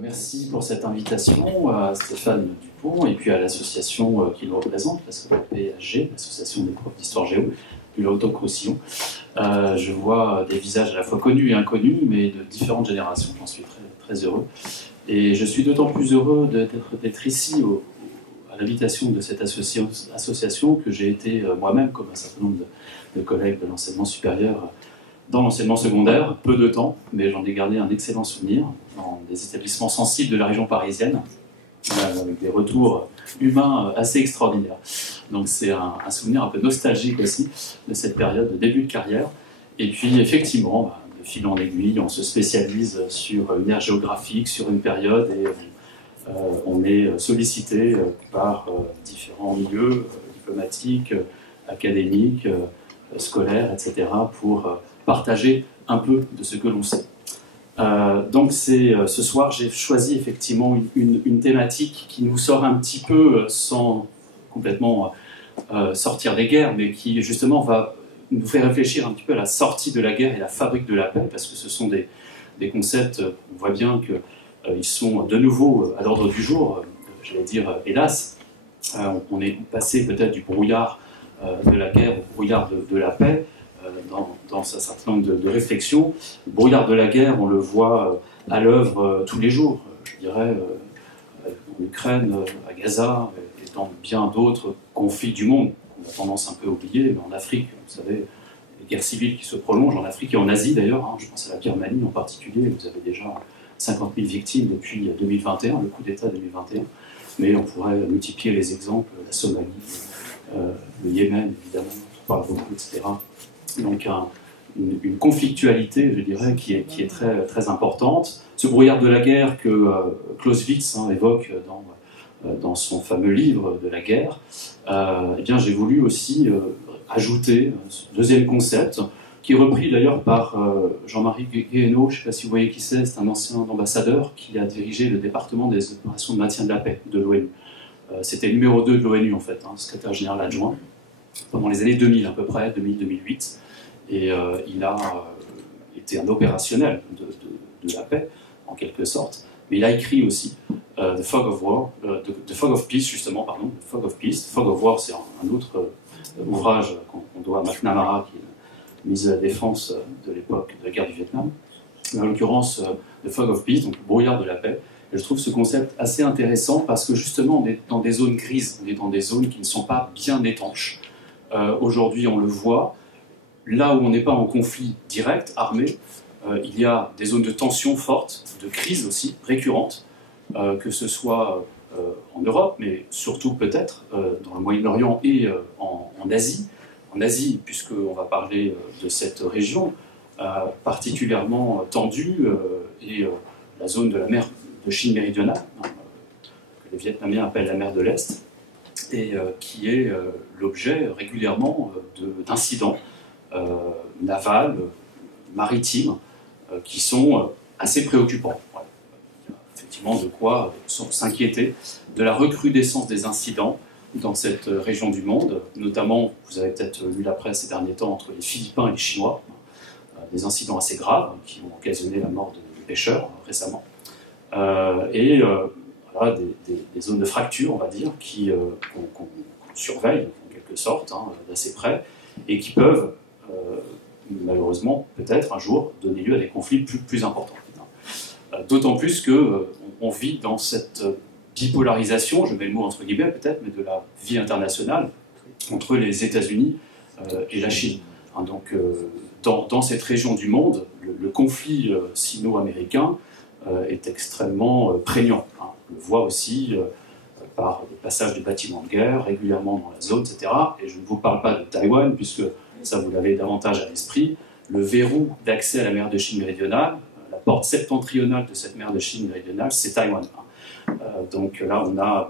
Merci pour cette invitation à Stéphane Dupont et puis à l'association qui le représente, la PSG, l'Association des profs d'histoire géo, du Languedoc-Roussillon. Je vois des visages à la fois connus et inconnus, mais de différentes générations. J'en suis très, très heureux. Et je suis d'autant plus heureux d'être ici à l'invitation de cette association que j'ai été moi-même, comme un certain nombre de collègues de l'enseignement supérieur, dans l'enseignement secondaire, peu de temps, mais j'en ai gardé un excellent souvenir dans des établissements sensibles de la région parisienne, avec des retours humains assez extraordinaires. Donc c'est un souvenir un peu nostalgique aussi de cette période de début de carrière. Et puis effectivement, de fil en aiguille, on se spécialise sur une aire géographique, sur une période, et on est sollicité par différents milieux diplomatiques, académiques, scolaires, etc., pour partager un peu de ce que l'on sait. Donc ce soir, j'ai choisi effectivement une thématique qui nous sort un petit peu, sans complètement sortir des guerres, mais qui justement va nous faire réfléchir un petit peu à la sortie de la guerre et la fabrique de la paix, parce que ce sont des concepts, on voit bien qu'ils sont de nouveau à l'ordre du jour, j'allais dire hélas. On est passé peut-être du brouillard de la guerre au brouillard de la paix, dans un certain nombre de réflexions. Le brouillard de la guerre, on le voit à l'œuvre tous les jours, je dirais, en Ukraine, à Gaza, et dans bien d'autres conflits du monde. On a tendance un peu à oublier, mais en Afrique, vous savez, les guerres civiles qui se prolongent, en Afrique et en Asie d'ailleurs, je pense à la Birmanie en particulier, vous avez déjà 50 000 victimes depuis 2021, le coup d'État 2021, mais on pourrait multiplier les exemples, la Somalie, le Yémen, évidemment, on parle beaucoup, etc. Donc une conflictualité, je dirais, qui est très, très importante. Ce brouillard de la guerre que Clausewitz évoque dans son fameux livre de la guerre, eh bien j'ai voulu aussi ajouter ce deuxième concept, qui est repris d'ailleurs par Jean-Marie Guéhenno, je ne sais pas si vous voyez qui c'est un ancien ambassadeur qui a dirigé le département des opérations de maintien de la paix de l'ONU. C'était le numéro 2 de l'ONU en fait, secrétaire général adjoint, pendant les années 2000 à peu près, 2000-2008. Et il a été un opérationnel de la paix, en quelque sorte. Mais il a écrit aussi The Fog of War, The Fog of Peace, justement, pardon, The Fog of Peace. The Fog of War, c'est un autre ouvrage qu'on doit à McNamara, qui est ministre de la Défense de l'époque de la guerre du Vietnam. Mais en l'occurrence, The Fog of Peace, donc le brouillard de la paix. Et je trouve ce concept assez intéressant parce que justement, on est dans des zones grises, on est dans des zones qui ne sont pas bien étanches. Aujourd'hui, on le voit. Là où on n'est pas en conflit direct, armé, il y a des zones de tension fortes, de crise aussi, récurrentes, que ce soit en Europe, mais surtout peut-être dans le Moyen-Orient et en Asie. En Asie, puisqu'on va parler de cette région particulièrement tendue, et la zone de la mer de Chine méridionale, que les Vietnamiens appellent la mer de l'Est, et qui est l'objet régulièrement d'incidents navals, maritimes, qui sont assez préoccupants. Voilà. Il y a effectivement de quoi s'inquiéter de la recrudescence des incidents dans cette région du monde, notamment, vous avez peut-être lu la presse ces derniers temps, entre les Philippins et les Chinois, des incidents assez graves qui ont occasionné la mort de pêcheurs récemment, et voilà, des zones de fracture, on va dire, qu'on surveille en quelque sorte, d'assez près, et qui peuvent malheureusement, peut-être un jour, donner lieu à des conflits plus importants. D'autant plus qu'on vit dans cette bipolarisation, je mets le mot entre guillemets peut-être, mais de la vie internationale entre les États-Unis et la Chine. Donc, dans cette région du monde, le conflit sino-américain est extrêmement prégnant. On le voit aussi par le passage de bâtiments de guerre régulièrement dans la zone, etc. Et je ne vous parle pas de Taïwan, puisque ça vous l'avez davantage à l'esprit, le verrou d'accès à la mer de Chine méridionale, la porte septentrionale de cette mer de Chine méridionale, c'est Taïwan. Donc là, on a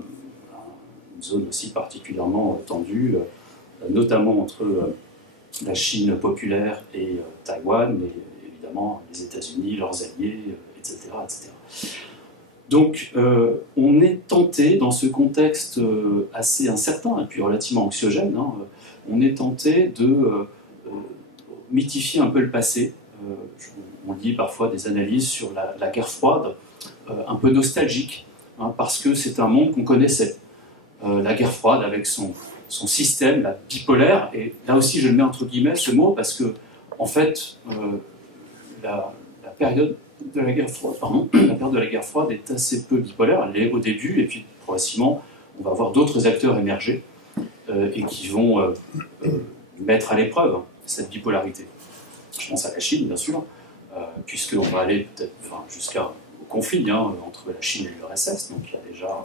une zone aussi particulièrement tendue, notamment entre la Chine populaire et Taïwan, et évidemment les États-Unis, leurs alliés, etc. etc. Donc, on est tenté, dans ce contexte assez incertain et puis relativement anxiogène, on est tenté de mythifier un peu le passé. On lit parfois des analyses sur la guerre froide, un peu nostalgique, hein, parce que c'est un monde qu'on connaissait. La guerre froide avec son système, la bipolaire, et là aussi je le mets entre guillemets ce mot, parce que en fait, la période de la guerre froide, la période de la guerre froide est assez peu bipolaire, elle est au début, et puis progressivement, on va voir d'autres acteurs émerger, et qui vont mettre à l'épreuve cette bipolarité. Je pense à la Chine, bien sûr, puisqu'on va aller peut-être jusqu'au conflit entre la Chine et l'URSS, donc il y a déjà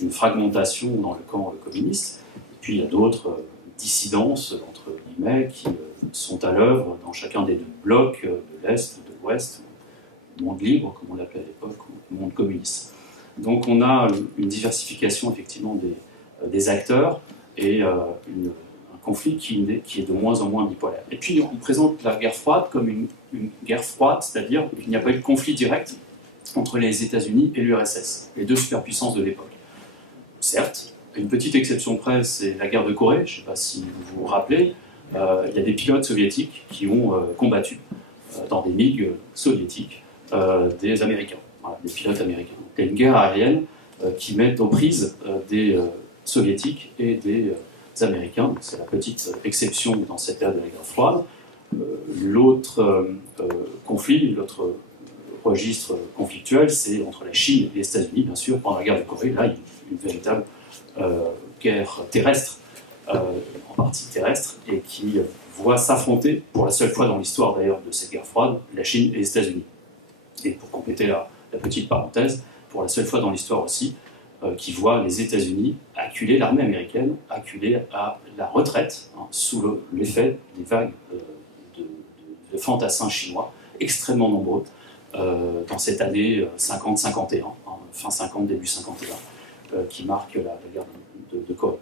une fragmentation dans le camp communiste, et puis il y a d'autres dissidences, entre guillemets, qui sont à l'œuvre dans chacun des deux blocs, de l'Est, de l'Ouest, le monde libre, comme on l'appelait à l'époque, ou le monde communiste. Donc on a une diversification, effectivement, des acteurs, et un conflit qui est de moins en moins bipolaire. Et puis on présente la guerre froide comme une guerre froide, c'est-à-dire qu'il n'y a pas eu de conflit direct entre les États-Unis et l'URSS, les deux superpuissances de l'époque. Certes, une petite exception près, c'est la guerre de Corée, je ne sais pas si vous vous rappelez, il y a des pilotes soviétiques qui ont combattu dans des MiG soviétiques des Américains, voilà, des pilotes américains. Il y a une guerre aérienne qui met aux prises des soviétiques et des Américains, c'est la petite exception dans cette période de la guerre froide. L'autre conflit, l'autre registre conflictuel, c'est entre la Chine et les États-Unis, bien sûr, pendant la guerre de Corée. Là, il y a une véritable guerre terrestre, en partie terrestre, et qui voit s'affronter, pour la seule fois dans l'histoire d'ailleurs de cette guerre froide, la Chine et les États-Unis. Et pour compléter la petite parenthèse, pour la seule fois dans l'histoire aussi, qui voit les États-Unis acculer l'armée américaine, acculer à la retraite, sous l'effet des vagues de fantassins chinois, extrêmement nombreux, dans cette année 50-51, fin 50, début 51, qui marque la guerre de Corée.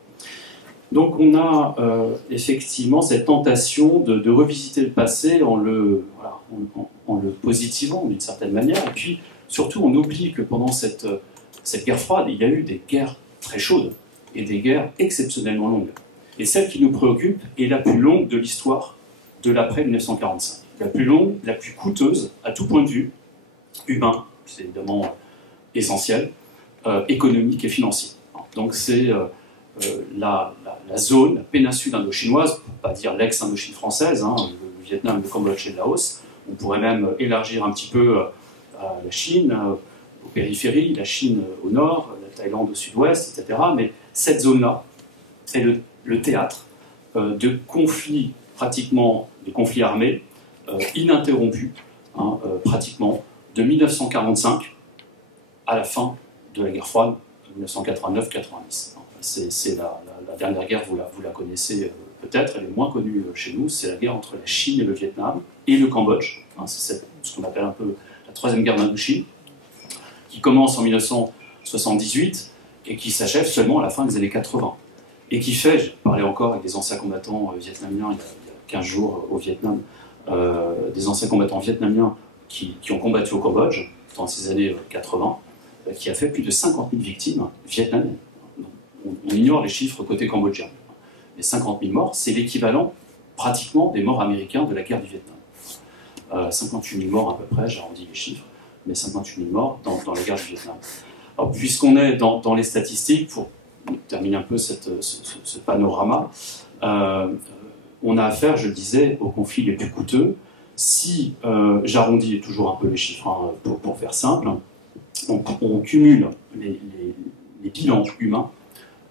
Donc on a effectivement cette tentation de revisiter le passé en le positivant d'une certaine manière, et puis surtout on oublie que pendant cette guerre froide, il y a eu des guerres très chaudes et des guerres exceptionnellement longues. Et celle qui nous préoccupe est la plus longue de l'histoire de l'après 1945. La plus longue, la plus coûteuse, à tout point de vue, humain, c'est évidemment essentiel, économique et financier. Donc c'est la zone, la péninsule indo-chinoise, pour ne pas dire l'ex-Indochine française, le Vietnam, le Cambodge et le Laos. On pourrait même élargir un petit peu à la Chine, aux périphéries, la Chine au nord, la Thaïlande au sud-ouest, etc. Mais cette zone-là est le théâtre de conflits, pratiquement de conflits armés, ininterrompus, pratiquement, de 1945 à la fin de la guerre froide, 1989-90. C'est la dernière guerre, vous la connaissez peut-être, elle est moins connue chez nous, c'est la guerre entre la Chine et le Vietnam, et le Cambodge. C'est ce qu'on appelle un peu la troisième guerre d'Indochine, qui commence en 1978 et qui s'achève seulement à la fin des années 80. Et qui fait, j'ai parlé encore avec des anciens combattants vietnamiens il y a 15 jours au Vietnam, des anciens combattants vietnamiens qui ont combattu au Cambodge dans ces années 80, qui a fait plus de 50 000 victimes vietnamiennes. On ignore les chiffres côté cambodgien. Mais 50 000 morts, c'est l'équivalent pratiquement des morts américains de la guerre du Vietnam. 58 000 morts à peu près, j'arrondis les chiffres, mais 58 000 morts dans la guerre du Vietnam. Alors, puisqu'on est dans les statistiques, pour terminer un peu ce panorama, on a affaire, je le disais, aux conflits les plus coûteux. Si j'arrondis toujours un peu les chiffres pour faire simple, on cumule les bilans humains.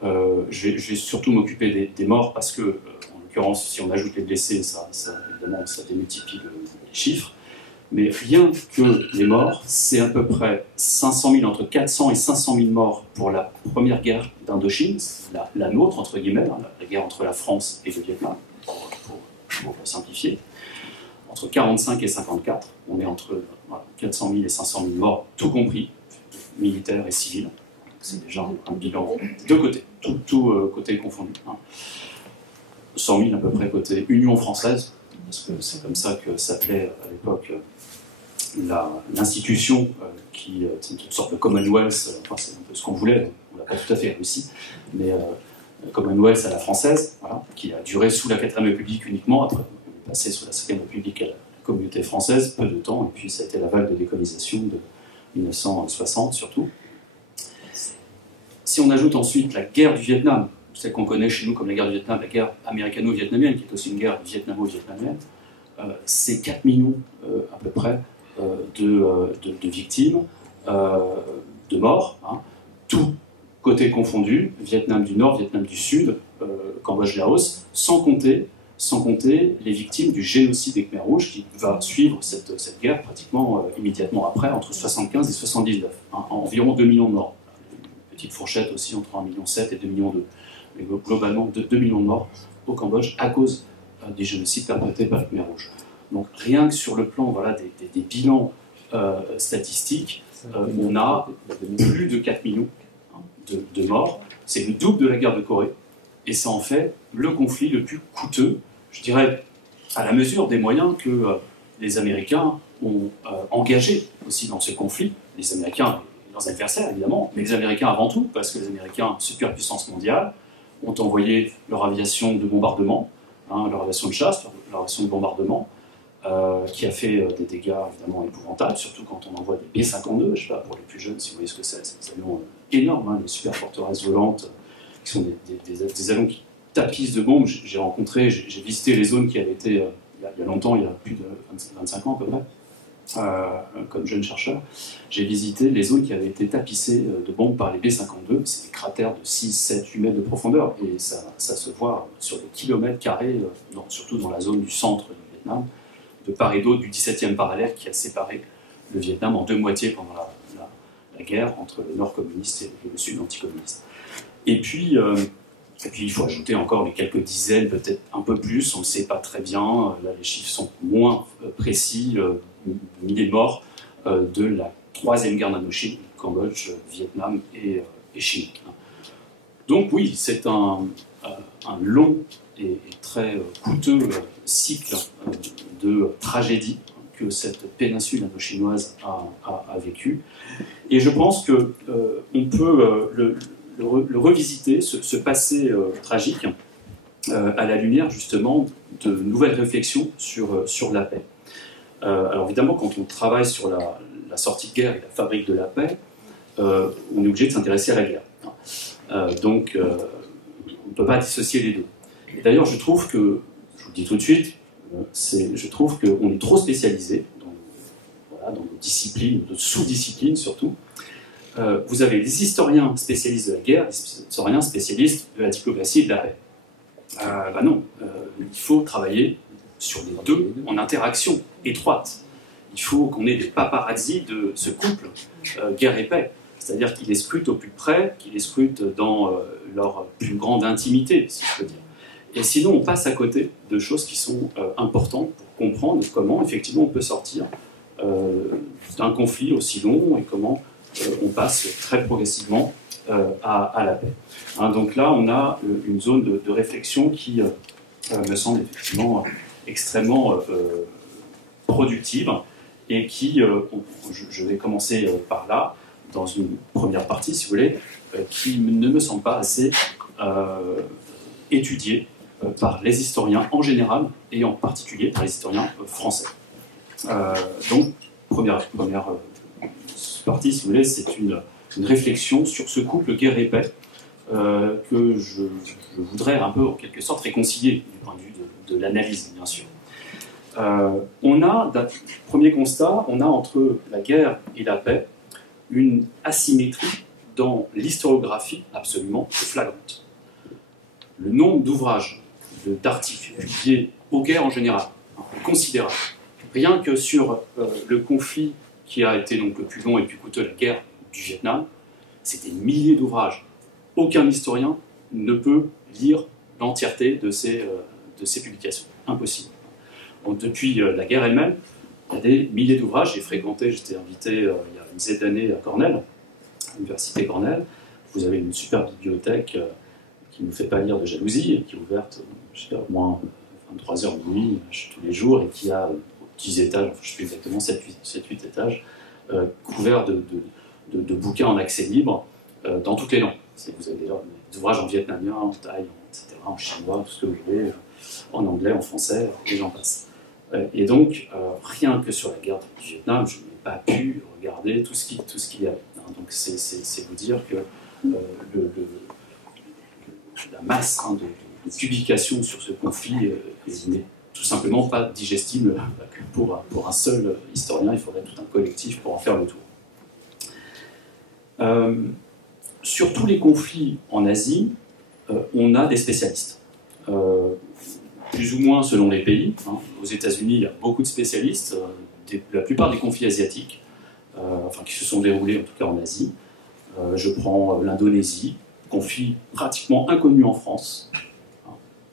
Je vais surtout m'occuper des morts parce que, en l'occurrence, si on ajoute les blessés, évidemment, ça démultiplie les chiffres. Mais rien que les morts, c'est à peu près 500 000, entre 400 et 500 000 morts pour la première guerre d'Indochine, la nôtre, entre guillemets, la guerre entre la France et le Vietnam, pour simplifier. Entre 45 et 54, on est entre 400 000 et 500 000 morts, tout compris, militaires et civils. C'est déjà un bilan de côté, tout côté confondu. 100 000 à peu près côté Union française, parce que c'est comme ça que s'appelait à l'époque l'institution qui est une sorte de Commonwealth, c'est un peu ce qu'on voulait, on l'a pas tout à fait réussi, mais Commonwealth à la française, voilà, qui a duré sous la 4ème République uniquement, après on est passé sous la 5ème République à la communauté française, peu de temps, et puis ça a été la vague de décolonisation 1960 surtout. Si on ajoute ensuite la guerre du Vietnam, celle qu'on connaît chez nous comme la guerre du Vietnam, la guerre américano-vietnamienne, qui est aussi une guerre vietnamo-vietnamienne, c'est 4 millions à peu près de victimes, de morts, hein, tout côté confondu, Vietnam du Nord, Vietnam du Sud, Cambodge, Laos, sans compter les victimes du génocide des Khmers rouges qui va suivre cette guerre pratiquement immédiatement après, entre 75 et 79, hein, environ 2 millions de morts. Une petite fourchette aussi entre 1,7 million et 2 millions mais globalement 2 millions de morts au Cambodge à cause des génocides perpétrés par les Khmers rouges. Donc rien que sur le plan voilà, des bilans statistiques, on a plus de 4 millions de morts. C'est le double de la guerre de Corée. Et ça en fait le conflit le plus coûteux, je dirais, à la mesure des moyens que les Américains ont engagés aussi dans ce conflit. Les Américains et leurs adversaires, évidemment, mais les Américains avant tout, parce que les Américains, superpuissance mondiale, ont envoyé leur aviation de bombardement, hein, leur aviation de chasse, leur aviation de bombardement, qui a fait des dégâts évidemment épouvantables, surtout quand on envoie des B-52, je ne sais pas, pour les plus jeunes, si vous voyez ce que c'est des avions énormes, hein, des super forteresses volantes, qui sont des avions qui tapissent de bombes. J'ai visité les zones qui avaient été, il y a longtemps, il y a plus de 25 ans à peu près, comme jeune chercheur, j'ai visité les zones qui avaient été tapissées de bombes par les B-52, c'est des cratères de 6, 7, 8 mètres de profondeur, et ça se voit sur des kilomètres carrés, surtout dans la zone du centre du Vietnam, de part et d'autre du 17e parallèle qui a séparé le Vietnam en deux moitiés pendant la guerre entre le nord communiste et le sud anticommuniste. Et puis, il faut ajouter encore les quelques dizaines, peut-être un peu plus, on ne sait pas très bien, là les chiffres sont moins précis, milliers de morts, de la troisième guerre d'Indochine, Cambodge, Vietnam et Chine. Donc oui, c'est un long et très coûteux cycle de tragédie que cette péninsule indochinoise a vécu. Et je pense qu'on peut le revisiter, ce passé tragique, à la lumière justement de nouvelles réflexions sur la paix. Alors évidemment, quand on travaille sur la sortie de guerre et la fabrique de la paix, on est obligé de s'intéresser à la guerre. Donc on ne peut pas dissocier les deux. Et d'ailleurs, je trouve que, je vous le dis tout de suite, je trouve qu'on est trop spécialisé dans nos disciplines, nos sous-disciplines surtout. Vous avez les historiens spécialistes de la guerre, les historiens spécialistes de la diplomatie et de la paix. Non, il faut travailler sur les deux en interaction étroite. Il faut qu'on ait des paparazzis de ce couple guerre et paix, c'est-à-dire qu'ils les scrutent au plus près, qu'ils les scrutent dans leur plus grande intimité, si je peux dire. Et sinon, on passe à côté de choses qui sont importantes pour comprendre comment, effectivement, on peut sortir d'un conflit aussi long et comment on passe très progressivement à la paix. Hein, donc là, on a une zone de réflexion qui me semble effectivement extrêmement productive et qui, je vais commencer par là, dans une première partie, si vous voulez, qui ne me semble pas assez étudiée par les historiens en général et en particulier par les historiens français. Donc, première partie, si vous voulez, c'est une réflexion sur ce couple guerre et paix que je voudrais un peu, en quelque sorte, réconcilier du point de vue de l'analyse, bien sûr. Premier constat, on a entre la guerre et la paix une asymétrie dans l'historiographie absolument flagrante. Le nombre d'ouvrages, d'articles publiés aux guerres en général, est considérable. Rien que sur le conflit qui a été donc le plus long et le plus coûteux, la guerre du Vietnam, c'est des milliers d'ouvrages. Aucun historien ne peut lire l'entièreté de ces publications. Impossible. Donc, depuis la guerre elle-même, il y a des milliers d'ouvrages. J'étais invité il y a une dizaine d'années à Cornell, à l'université Cornell. Vous avez une super bibliothèque qui ne nous fait pas lire de jalousie, qui est ouverte, je sais pas, au moins 23 heures de nuit tous les jours, et qui a 10 étages, je sais exactement 7-8 étages, couverts de bouquins en accès libre dans toutes les langues. Vous avez des ouvrages en vietnamien, en thaï, etc., en chinois, tout ce que vous voulez, en anglais, en français, et j'en passe. Et donc, rien que sur la guerre du Vietnam, je ne mets pas pu regarder tout ce qu'il y a. Hein. Donc c'est vous dire que la masse de publications sur ce conflit n'est tout simplement pas digestible pour un seul historien. Il faudrait tout un collectif pour en faire le tour. Sur tous les conflits en Asie, on a des spécialistes. Plus ou moins selon les pays. Hein. Aux États-Unis, il y a beaucoup de spécialistes. La plupart des conflits asiatiques, enfin qui se sont déroulés en tout cas en Asie. Je prends l'Indonésie, conflit pratiquement inconnu en France,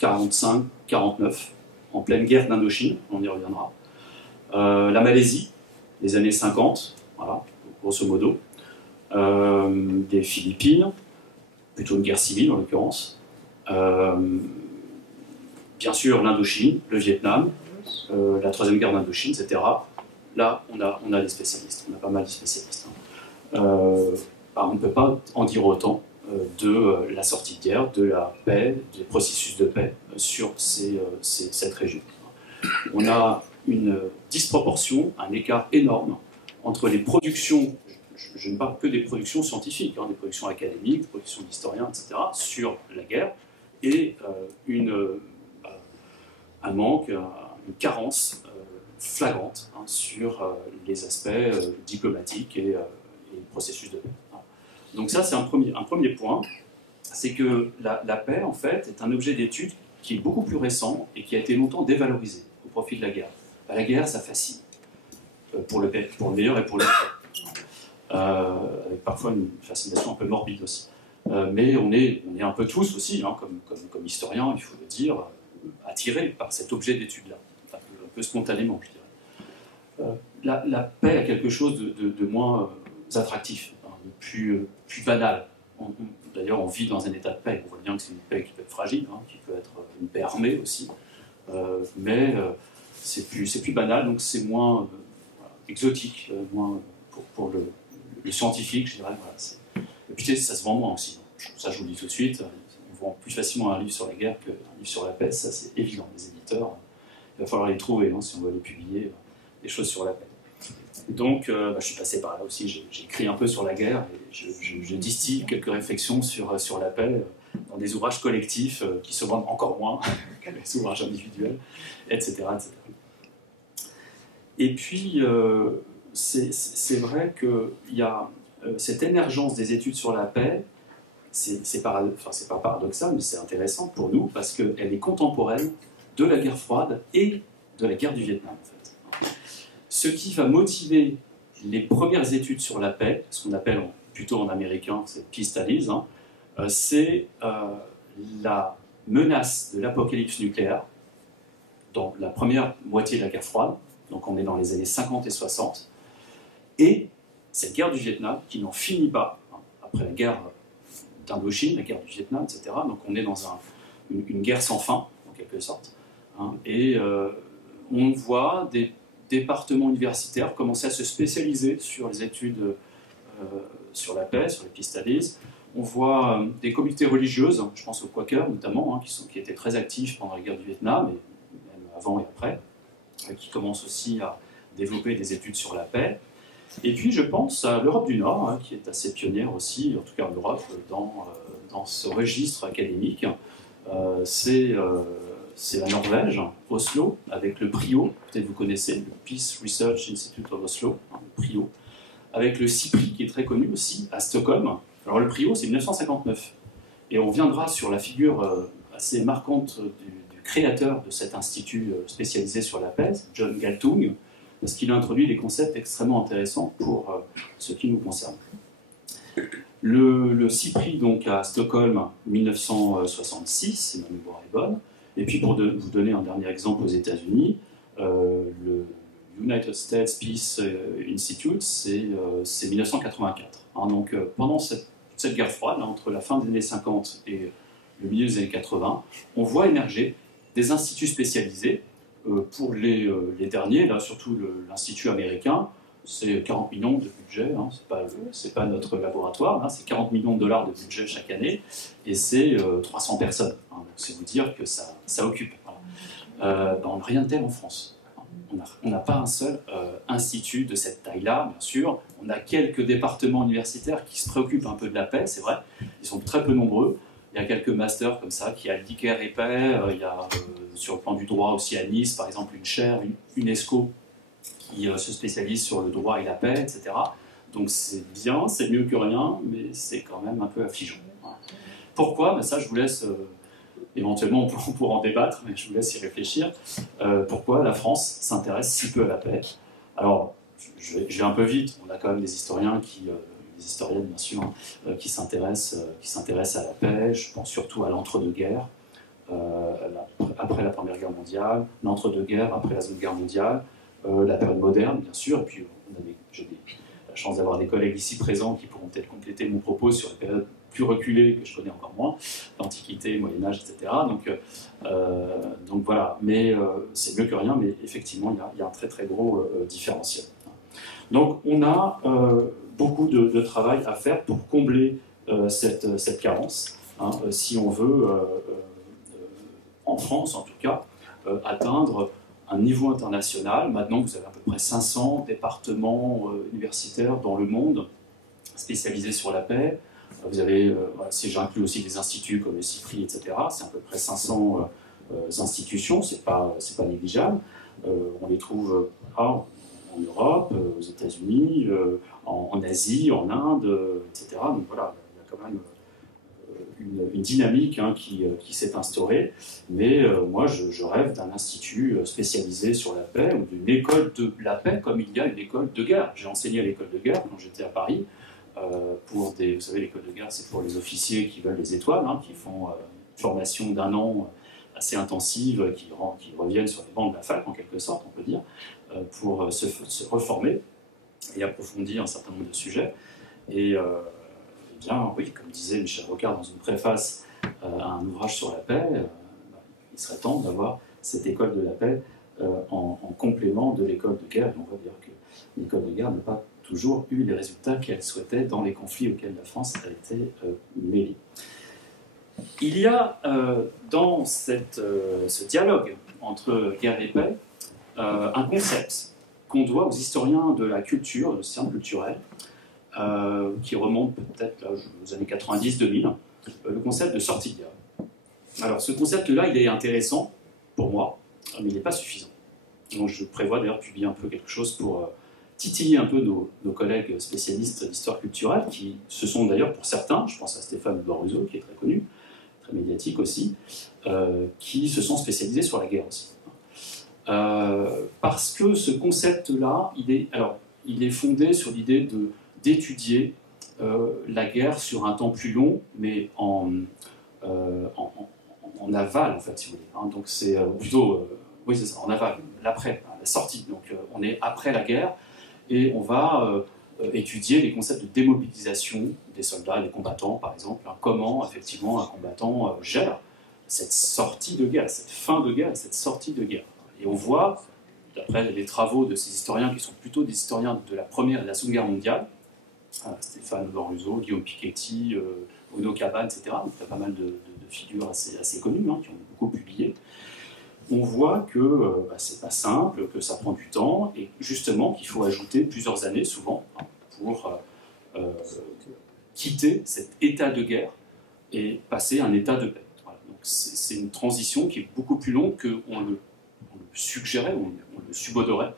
45-49, en pleine guerre d'Indochine, on y reviendra. La Malaisie, les années 50, voilà, grosso modo. Des Philippines, plutôt une guerre civile en l'occurrence. Bien sûr l'Indochine, le Vietnam, la troisième guerre d'Indochine, etc. Là, on a des spécialistes, on a pas mal de spécialistes. On ne peut pas en dire autant de la sortie de guerre, de la paix, des processus de paix sur cette région. On a une disproportion, un écart énorme entre les productions, je ne parle que des productions scientifiques, hein, des productions académiques, des productions d'historiens, etc., sur la guerre, et un manque, une carence flagrante hein, sur les aspects diplomatiques et processus de paix. Donc ça, c'est un premier point, c'est que la paix, en fait, est un objet d'étude qui est beaucoup plus récent et qui a été longtemps dévalorisé au profit de la guerre. La guerre, ça fascine, pour le meilleur et pour le pire. Avec parfois une fascination un peu morbide aussi. Mais on est un peu tous aussi, hein, comme historiens, il faut le dire, attirés par cet objet d'étude-là, enfin, un peu spontanément, je dirais. La paix a quelque chose de moins attractif, hein, de plus banal. D'ailleurs, on vit dans un état de paix. On voit bien que c'est une paix qui peut être fragile, hein, qui peut être une paix armée aussi, mais c'est plus banal, donc c'est moins exotique, moins pour le scientifique, je dirais. Voilà, et puis ça se vend moins aussi. Ça, je vous le dis tout de suite, on vend plus facilement un livre sur la guerre qu'un livre sur la paix, ça c'est évident. Les éditeurs, il va falloir les trouver hein, si on veut les publier, des choses sur la paix. Donc, je suis passé par là aussi, j'ai écrit un peu sur la guerre, et je distille quelques réflexions sur la paix dans des ouvrages collectifs qui se vendent encore moins que les ouvrages individuels, etc. etc. Et puis, c'est vrai qu'il y a cette émergence des études sur la paix, c'est pas paradoxal, mais c'est intéressant pour nous, parce qu'elle est contemporaine de la guerre froide et de la guerre du Vietnam, en fait. Ce qui va motiver les premières études sur la paix, ce qu'on appelle plutôt en américain, c'est peace studies, hein, c'est la menace de l'apocalypse nucléaire dans la première moitié de la guerre froide, donc on est dans les années 50 et 60, et cette guerre du Vietnam qui n'en finit pas, hein, après la guerre d'Indochine, la guerre du Vietnam, etc. Donc on est dans une guerre sans fin, en quelque sorte, hein, et on voit des départements universitaires commencer à se spécialiser sur les études sur la paix, sur les peace studies. On voit des communautés religieuses, je pense aux Quakers notamment, hein, qui étaient très actifs pendant la guerre du Vietnam, et même avant et après, qui commencent aussi à développer des études sur la paix. Et puis je pense à l'Europe du Nord, hein, qui est assez pionnière aussi, en tout cas en Europe, dans ce registre académique. C'est la Norvège, Oslo, avec le PRIO, peut-être vous connaissez, le Peace Research Institute of Oslo, hein, le PRIO, avec le CIPRI, qui est très connu aussi, à Stockholm. Alors le PRIO, c'est 1959, et on viendra sur la figure assez marquante du créateur de cet institut spécialisé sur la paix, John Galtung, parce qu'il a introduit des concepts extrêmement intéressants pour ce qui nous concerne. Le CIPRI, donc, à Stockholm, 1966, si ma mémoire est bonne. Et puis, pour vous donner un dernier exemple aux États-Unis, le United States Peace Institute, c'est 1984. Hein, donc, pendant cette guerre froide, hein, entre la fin des années 50 et le milieu des années 80, on voit émerger des instituts spécialisés. Pour les derniers, là, surtout l'Institut américain, c'est 40 millions de budget, hein, c'est pas notre laboratoire, hein, c'est 40 millions de dollars de budget chaque année, et c'est 300 personnes. Hein, donc c'est vous dire que ça occupe. Voilà. On n'a rien de tel en France. Hein. on n'a pas un seul institut de cette taille-là, bien sûr. On a quelques départements universitaires qui se préoccupent un peu de la paix, c'est vrai. Ils sont très peu nombreux. Il y a quelques masters comme ça, qui a le Dicker et paix. Il y a sur le plan du droit aussi à Nice, par exemple, une chaire, UNESCO, qui se spécialise sur le droit et la paix, etc. Donc c'est bien, c'est mieux que rien, mais c'est quand même un peu affligeant. Pourquoi? Ben ça, je vous laisse, éventuellement on pourra en débattre, mais je vous laisse y réfléchir. Pourquoi la France s'intéresse si peu à la paix? Alors, je vais un peu vite, on a quand même des historiens des historiennes bien sûr, qui s'intéressent à la paix. Je pense surtout à l'entre-deux-guerres, après la Première Guerre mondiale, l'entre-deux-guerres après la Seconde Guerre mondiale, la période moderne, bien sûr, et puis j'ai la chance d'avoir des collègues ici présents qui pourront peut-être compléter mon propos sur les périodes plus reculées que je connais encore moins, l'Antiquité, Moyen-Âge, etc. Donc voilà, mais c'est mieux que rien, mais effectivement, il y a un très très gros différentiel. Donc on a beaucoup de travail à faire pour combler cette carence, hein, si on veut, en France en tout cas, atteindre un niveau international. Maintenant, vous avez à peu près 500 départements universitaires dans le monde spécialisés sur la paix. Vous avez, si j'inclus aussi des instituts comme le CIPRI, etc., c'est à peu près 500 institutions, c'est pas négligeable. On les trouve en Europe, aux États-Unis, en Asie, en Inde, etc. Donc voilà, il y a quand même une dynamique qui s'est instaurée, mais moi je rêve d'un institut spécialisé sur la paix ou d'une école de la paix comme il y a une école de guerre. J'ai enseigné à l'école de guerre quand j'étais à Paris, vous savez, l'école de guerre c'est pour les officiers qui veulent les étoiles, hein, qui font une formation d'1 an assez intensive, qui reviennent sur les bancs de la fac en quelque sorte, on peut dire, pour se reformer et approfondir un certain nombre de sujets. Et bien, oui, comme disait Michel Rocard dans une préface à un ouvrage sur la paix, il serait temps d'avoir cette école de la paix en complément de l'école de guerre. Et on va dire que l'école de guerre n'a pas toujours eu les résultats qu'elle souhaitait dans les conflits auxquels la France a été mêlée. Il y a dans ce dialogue entre guerre et paix un concept qu'on doit aux historiens de la culture, de sciences culturelles, qui remonte peut-être aux années 90-2000, le concept de sortie de guerre. Alors ce concept-là, il est intéressant pour moi, mais il n'est pas suffisant. Donc je prévois d'ailleurs de publier un peu quelque chose pour titiller un peu nos collègues spécialistes d'histoire culturelle, qui se sont d'ailleurs pour certains, je pense à Stéphane Boruzo, qui est très connu, très médiatique aussi, qui se sont spécialisés sur la guerre aussi. Parce que ce concept-là, il est fondé sur l'idée d'étudier la guerre sur un temps plus long, mais en aval, en fait, si vous voulez. Hein. Donc c'est plutôt, oui c'est ça, en aval, l'après, la sortie. Donc on est après la guerre, et on va étudier les concepts de démobilisation des soldats et des combattants, par exemple. Hein, comment, effectivement, un combattant gère cette sortie de guerre, cette fin de guerre, cette sortie de guerre. Et on voit, d'après les travaux de ces historiens qui sont plutôt des historiens de la Première et de la Seconde Guerre mondiale, Stéphane Boruzo, Guillaume Piketty, Bruno Cabane, etc., donc il y a pas mal de figures assez connues qui ont beaucoup publié. On voit que c'est pas simple, que ça prend du temps, et justement qu'il faut ajouter plusieurs années, souvent, pour quitter cet état de guerre et passer à un état de paix. Voilà. Donc c'est une transition qui est beaucoup plus longue qu'on le suggérait, on le subodorait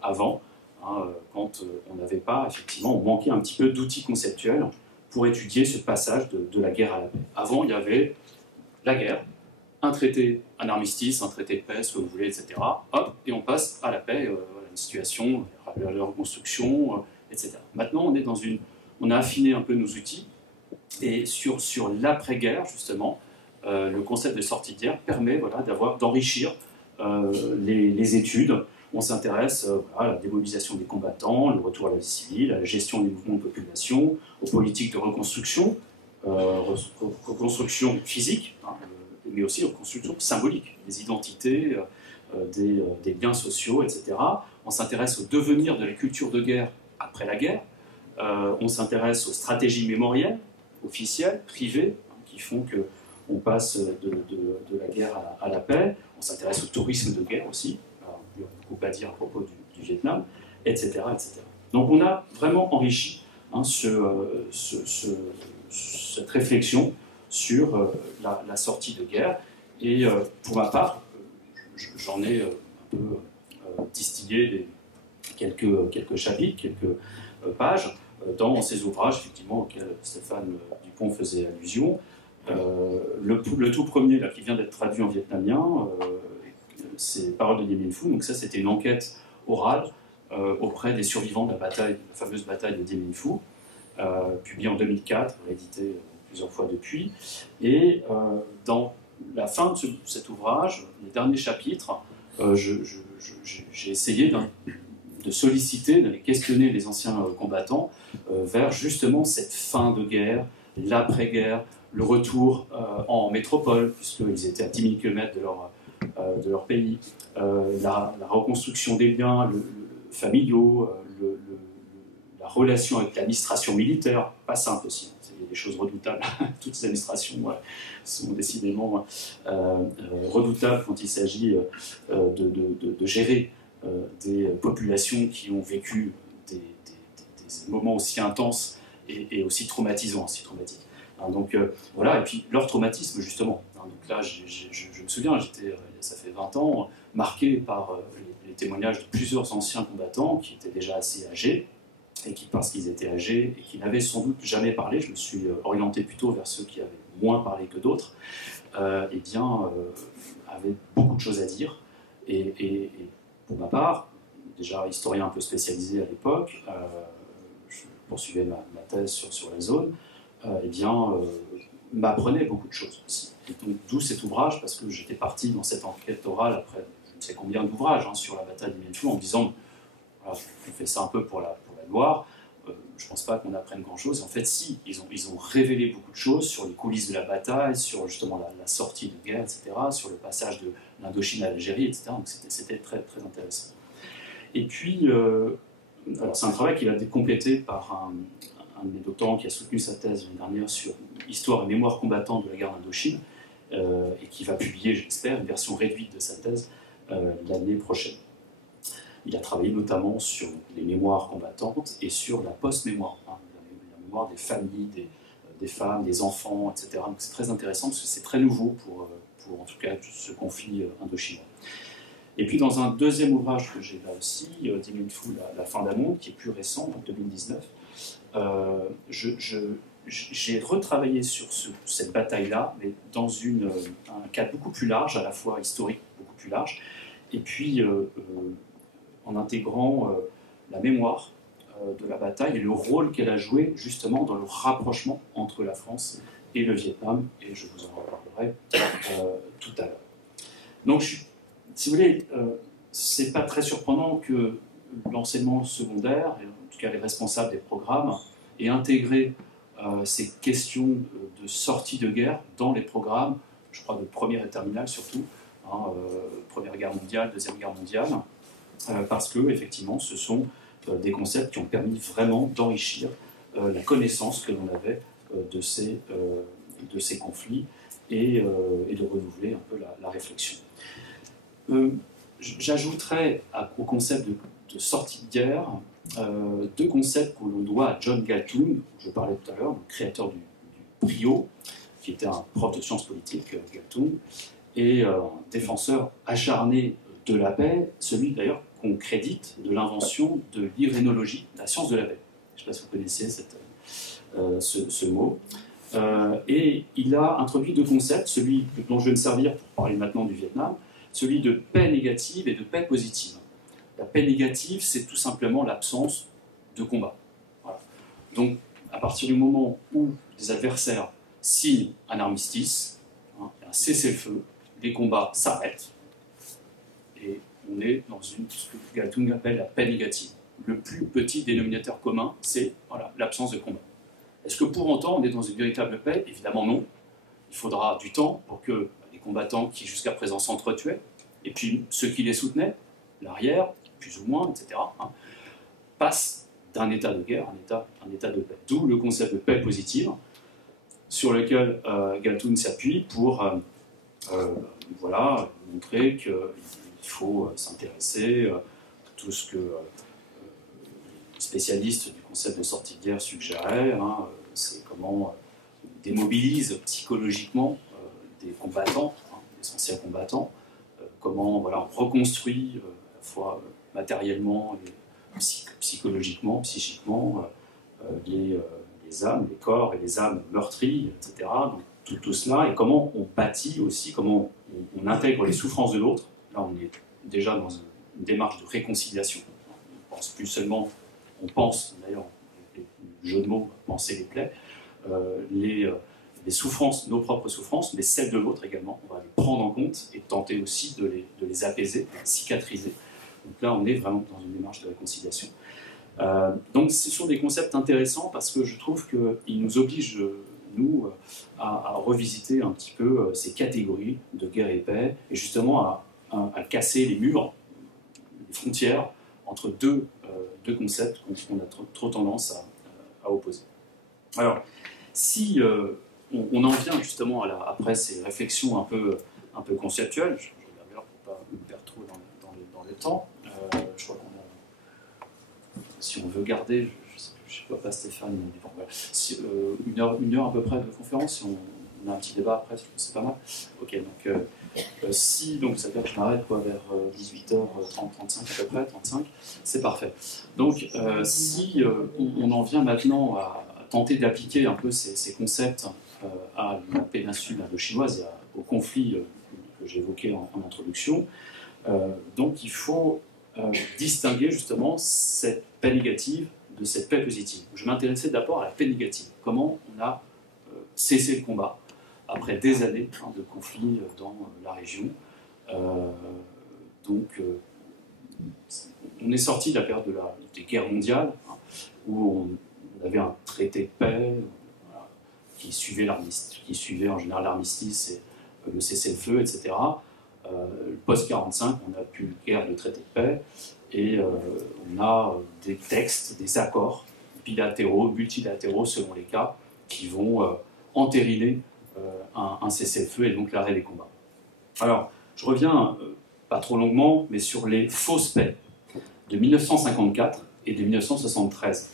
avant, quand on n'avait pas, effectivement, on manquait un petit peu d'outils conceptuels pour étudier ce passage de la guerre à la paix. Avant, il y avait la guerre, un traité, un armistice, un traité de paix, ce que vous voulez, etc. Hop, et on passe à la paix, une situation, la reconstruction, etc. Maintenant, on a affiné un peu nos outils, et sur l'après-guerre, justement, le concept de sortie de guerre permet d'enrichir les études. On s'intéresse à la démobilisation des combattants, le retour à la vie civile, à la gestion des mouvements de population, aux politiques de reconstruction, reconstruction physique, mais aussi reconstruction symbolique, des identités, des liens sociaux, etc. On s'intéresse au devenir de la culture de guerre après la guerre. On s'intéresse aux stratégies mémorielles, officielles, privées, qui font qu'on passe de la guerre à la paix. On s'intéresse au tourisme de guerre aussi. il y aurait beaucoup à dire à propos du Vietnam, etc., etc. Donc on a vraiment enrichi cette réflexion sur la sortie de guerre. Et pour ma part, j'en ai un peu distillé quelques chapitres, quelques pages dans ces ouvrages effectivement auxquels Stéphane Dupont faisait allusion. Le tout premier là, qui vient d'être traduit en vietnamien, c'est Paroles de Dien Bien Phu. Donc ça, c'était une enquête orale auprès des survivants de la fameuse bataille de Dien Bien Phu, publiée en 2004, rééditée plusieurs fois depuis. Et dans la fin de cet ouvrage, les derniers chapitres, j'ai essayé de solliciter, d'aller questionner les anciens combattants vers justement cette fin de guerre, l'après-guerre, le retour en métropole, puisqu'ils étaient à 10 000 km de leur pays, la reconstruction des liens familiaux, la relation avec l'administration militaire, pas simple aussi, il y a des choses redoutables, toutes ces administrations sont décidément redoutables quand il s'agit de gérer des populations qui ont vécu des moments aussi intenses et aussi traumatisants, aussi traumatiques. Donc voilà, et puis leur traumatisme justement. Donc là, je me souviens, ça fait 20 ans, marqué par les témoignages de plusieurs anciens combattants qui étaient déjà assez âgés, et qui, parce qu'ils étaient âgés et qui n'avaient sans doute jamais parlé, je me suis orienté plutôt vers ceux qui avaient moins parlé que d'autres, eh bien, avaient beaucoup de choses à dire. Et pour ma part, déjà historien un peu spécialisé à l'époque, je poursuivais ma thèse sur la zone, eh bien, m'apprenait beaucoup de choses aussi. Et donc, d'où cet ouvrage, parce que j'étais parti dans cette enquête orale après je ne sais combien d'ouvrages sur la bataille de Dien Bien Phu, en me disant, voilà, on fait ça un peu pour la gloire, je ne pense pas qu'on apprenne grand-chose. En fait, si, ils ont révélé beaucoup de choses sur les coulisses de la bataille, sur justement la sortie de guerre, etc., sur le passage de l'Indochine à l'Algérie, etc. Donc c'était très, très intéressant. Et puis, alors c'est un travail qu'il a été complété par un de mes doctorants qui a soutenu sa thèse l'année dernière sur Histoire et mémoire combattante de la guerre d'Indochine, et qui va publier, j'espère, une version réduite de sa thèse l'année prochaine. Il a travaillé notamment sur les mémoires combattantes et sur la post-mémoire, la mémoire des familles, des femmes, des enfants, etc. Donc c'est très intéressant parce que c'est très nouveau pour en tout cas ce conflit indochinois. Et puis dans un deuxième ouvrage que j'ai là aussi, Dien Bien Phu, la fin d'un monde, qui est plus récent, en 2019, j'ai retravaillé sur cette bataille-là, mais dans un cadre beaucoup plus large, à la fois historique, beaucoup plus large, et puis en intégrant la mémoire de la bataille et le rôle qu'elle a joué justement dans le rapprochement entre la France et le Vietnam, et je vous en reparlerai tout à l'heure. Donc, si vous voulez, c'est pas très surprenant que l'enseignement secondaire, et en tout cas les responsables des programmes, aient intégré ces questions de sortie de guerre dans les programmes, je crois de première et terminale surtout, Première Guerre mondiale, Deuxième Guerre mondiale, parce que effectivement, ce sont des concepts qui ont permis vraiment d'enrichir la connaissance que l'on avait de ces conflits et de renouveler un peu la réflexion. J'ajouterais au concept de sortie de guerre deux concepts que l'on doit à John Galtung, dont je parlais tout à l'heure, le créateur du PRIO, qui était un prof de sciences politiques, Galtung, et un défenseur acharné de la paix, celui d'ailleurs qu'on crédite de l'invention de l'irénologie, la science de la paix. Je ne sais pas si vous connaissez ce mot. Et il a introduit deux concepts, celui dont je vais me servir pour parler maintenant du Vietnam, celui de paix négative et de paix positive. La paix négative, c'est tout simplement l'absence de combat. Voilà. Donc, à partir du moment où des adversaires signent un armistice, un cessez-le-feu, les combats s'arrêtent, et on est dans ce que Galtung appelle la paix négative. Le plus petit dénominateur commun, c'est l'absence de combat. Est-ce que pour autant on est dans une véritable paix? Évidemment non. Il faudra du temps pour que les combattants qui jusqu'à présent s'entretuaient, et puis ceux qui les soutenaient, l'arrière, plus ou moins, etc., passent d'un état de guerre à un état de paix. D'où le concept de paix positive, sur lequel Galtung s'appuie pour montrer qu'il il faut s'intéresser à tout ce que les spécialistes du concept de sortie de guerre suggéraient, hein, c'est comment on démobilise psychologiquement des combattants, hein, des anciens combattants, comment voilà, on reconstruit à la fois matériellement et psychologiquement, psychiquement, les âmes, les corps et les âmes meurtries, etc. Donc, tout cela, et comment on bâtit aussi, comment on intègre les souffrances de l'autre. Là, on est déjà dans une démarche de réconciliation. On pense plus seulement, on pense, d'ailleurs, le jeu de mots, penser les plaies, les souffrances, nos propres souffrances, mais celles de l'autre également. On va les prendre en compte et tenter aussi de les apaiser, de les cicatriser. Donc là, on est vraiment dans une démarche de réconciliation. Donc ce sont des concepts intéressants parce que je trouve qu'ils nous obligent, nous, à revisiter un petit peu ces catégories de guerre et paix, et justement à casser les murs, les frontières entre deux concepts qu'on a trop tendance à opposer. Alors, si on en vient justement après ces réflexions un peu conceptuelles, je regarde l'heure pour ne pas me perdre trop dans le temps, je crois qu'on a, si on veut garder, je ne sais pas Stéphane, bon, voilà. Si, une heure à peu près de conférence, si on a un petit débat après, c'est pas mal. Ok, donc si, donc ça veut dire que je m'arrête vers 18h30, 35 à peu près, 35, c'est parfait. Donc si on en vient maintenant à tenter d'appliquer un peu ces concepts à la péninsule indochinoise et au conflit que j'évoquais en introduction, donc il faut distinguer justement cette paix négative de cette paix positive. Je m'intéressais d'abord à la paix négative. Comment on a cessé le combat après des années de conflits dans la région. Donc, on est sorti de la période des guerres mondiales, hein, où on avait un traité de paix voilà, qui suivait en général l'armistice et le cessez-le-feu, etc. Post-45, on n'a plus de guerre de traité de paix, et on a des textes, des accords bilatéraux, multilatéraux selon les cas, qui vont entériner un cessez-le-feu et donc l'arrêt des combats. Alors, je reviens, pas trop longuement, mais sur les fausses paix de 1954 et de 1973.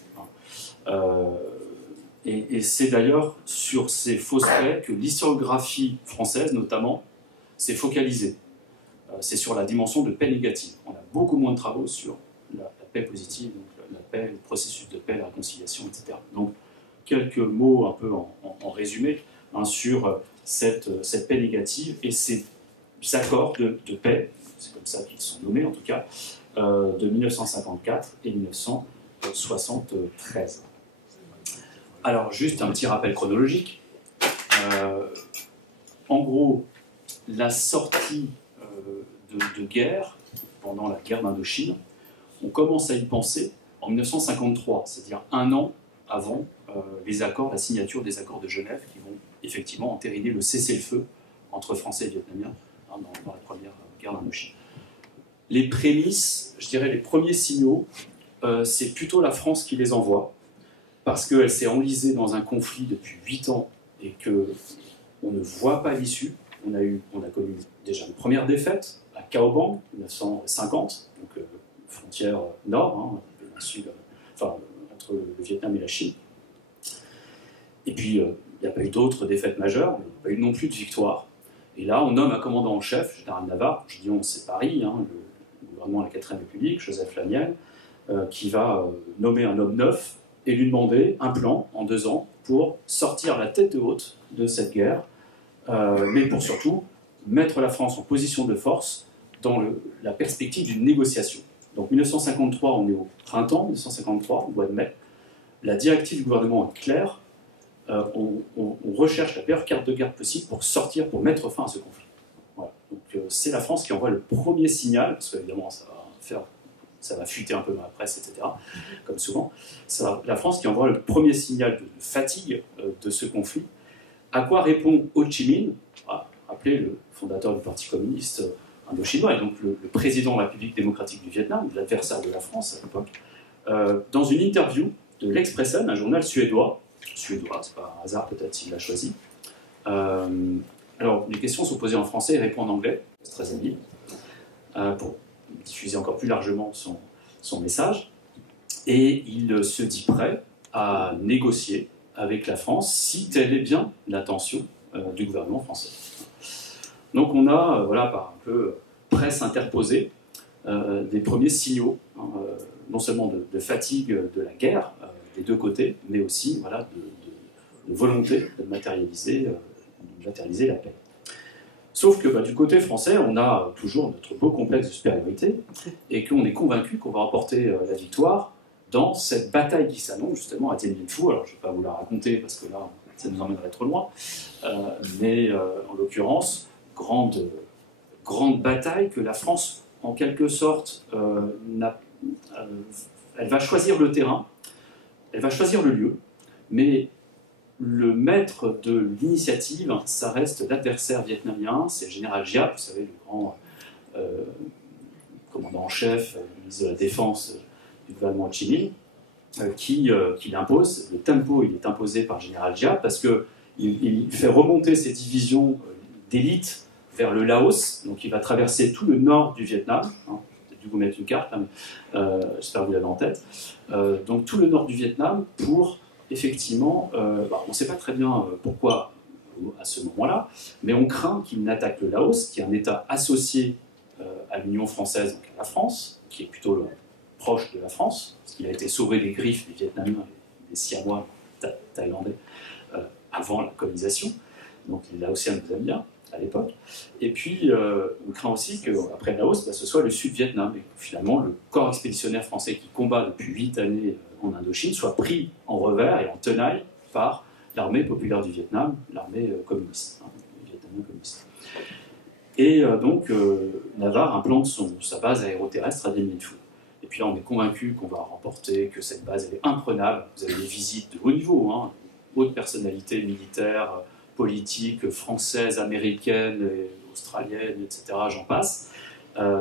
Et c'est d'ailleurs sur ces fausses paix que l'historiographie française, notamment, s'est focalisée. C'est sur la dimension de paix négative. On a beaucoup moins de travaux sur la paix positive, donc la paix, le processus de paix, la réconciliation, etc. Donc, quelques mots un peu en résumé hein, sur cette paix négative et ces accords de paix, c'est comme ça qu'ils sont nommés en tout cas, de 1954 et 1973. Alors, juste un petit rappel chronologique. En gros, la sortie de guerre pendant la guerre d'Indochine, on commence à y penser en 1953, c'est-à-dire un an avant les accords, la signature des accords de Genève qui vont effectivement entériner le cessez-le-feu entre Français et Vietnamiens hein, dans la première guerre d'Indochine. Les prémices, je dirais les premiers signaux, c'est plutôt la France qui les envoie, parce qu'elle s'est enlisée dans un conflit depuis 8 ans et qu'on ne voit pas l'issue. On a connu déjà une première défaite à Cao Bang, 1950, donc frontière nord, hein, péninsule, enfin, entre le Vietnam et la Chine. Et puis, il n'y a pas eu d'autres défaites majeures, mais il n'y a pas eu non plus de victoire. Et là, on nomme un commandant en chef, général Navarre, je dis on, c'est Paris, hein, le gouvernement de la 4ème République, Joseph Laniel, qui va nommer un homme neuf et lui demander un plan en 2 ans pour sortir la tête haute de cette guerre, mais pour surtout mettre la France en position de force dans la perspective d'une négociation. Donc 1953, on est au printemps, 1953, au mois de mai. La directive du gouvernement est claire. On recherche la meilleure carte de guerre possible pour sortir, pour mettre fin à ce conflit. Voilà. Donc c'est la France qui envoie le premier signal, parce qu'évidemment ça va fuiter un peu dans la presse, etc., comme souvent. La France qui envoie le premier signal de fatigue de ce conflit. À quoi répond Ho Chi Minh, rappelez le fondateur du Parti communiste indochinois, et donc le président de la République démocratique du Vietnam, l'adversaire de la France à l'époque, dans une interview de l'Expressen, un journal suédois, c'est pas un hasard peut-être s'il l'a choisi. Alors, les questions sont posées en français et répondent en anglais, c'est très habile. pour diffuser encore plus largement son message. Et il se dit prêt à négocier avec la France si telle est bien l'intention du gouvernement français. Donc on a, voilà, par un peu presse interposée, des premiers signaux, non seulement de fatigue de la guerre des deux côtés, mais aussi voilà, de volonté de matérialiser la paix. Sauf que du côté français, on a toujours notre beau complexe de supériorité et qu'on est convaincu qu'on va remporter la victoire dans cette bataille qui s'annonce justement à Dien Bien Phu. Alors je ne vais pas vous la raconter parce que là, ça nous emmènerait trop loin, mais en l'occurrence, grande bataille que la France, en quelque sorte, elle va choisir le terrain, elle va choisir le lieu, mais le maître de l'initiative, ça reste l'adversaire vietnamien, c'est le général Giap, vous savez, le grand commandant en chef, ministre de la Défense du gouvernement Ho Chi Minh, qui l'impose. Le tempo, il est imposé par le général Giap parce qu'il fait remonter ses divisions d'élite vers le Laos, donc il va traverser tout le nord du Vietnam, j'ai dû vous mettre une carte, j'espère que vous l'avez en tête, donc tout le nord du Vietnam pour effectivement, on ne sait pas très bien pourquoi à ce moment-là, mais on craint qu'il n'attaque le Laos, qui est un État associé à l'Union française, donc à la France, qui est plutôt proche de la France, parce qu'il a été sauvé des griffes des Vietnamiens, des Siamois thaïlandais, avant la colonisation, donc les Laotiens nous aiment bien à l'époque. Et puis, on craint aussi qu'après le Laos, ce soit le Sud-Vietnam, et que finalement le corps expéditionnaire français qui combat depuis 8 années en Indochine soit pris en revers et en tenaille par l'armée populaire du Vietnam, l'armée communiste, vietnamienne communiste. Et donc, Navarre implante sa base aéroterrestre à Dien Bien Phu. Et puis là, on est convaincu qu'on va remporter, que cette base elle est imprenable. Vous avez des visites de haut niveau, haute personnalité militaire, politique, française, américaine, australienne, etc., j'en passe.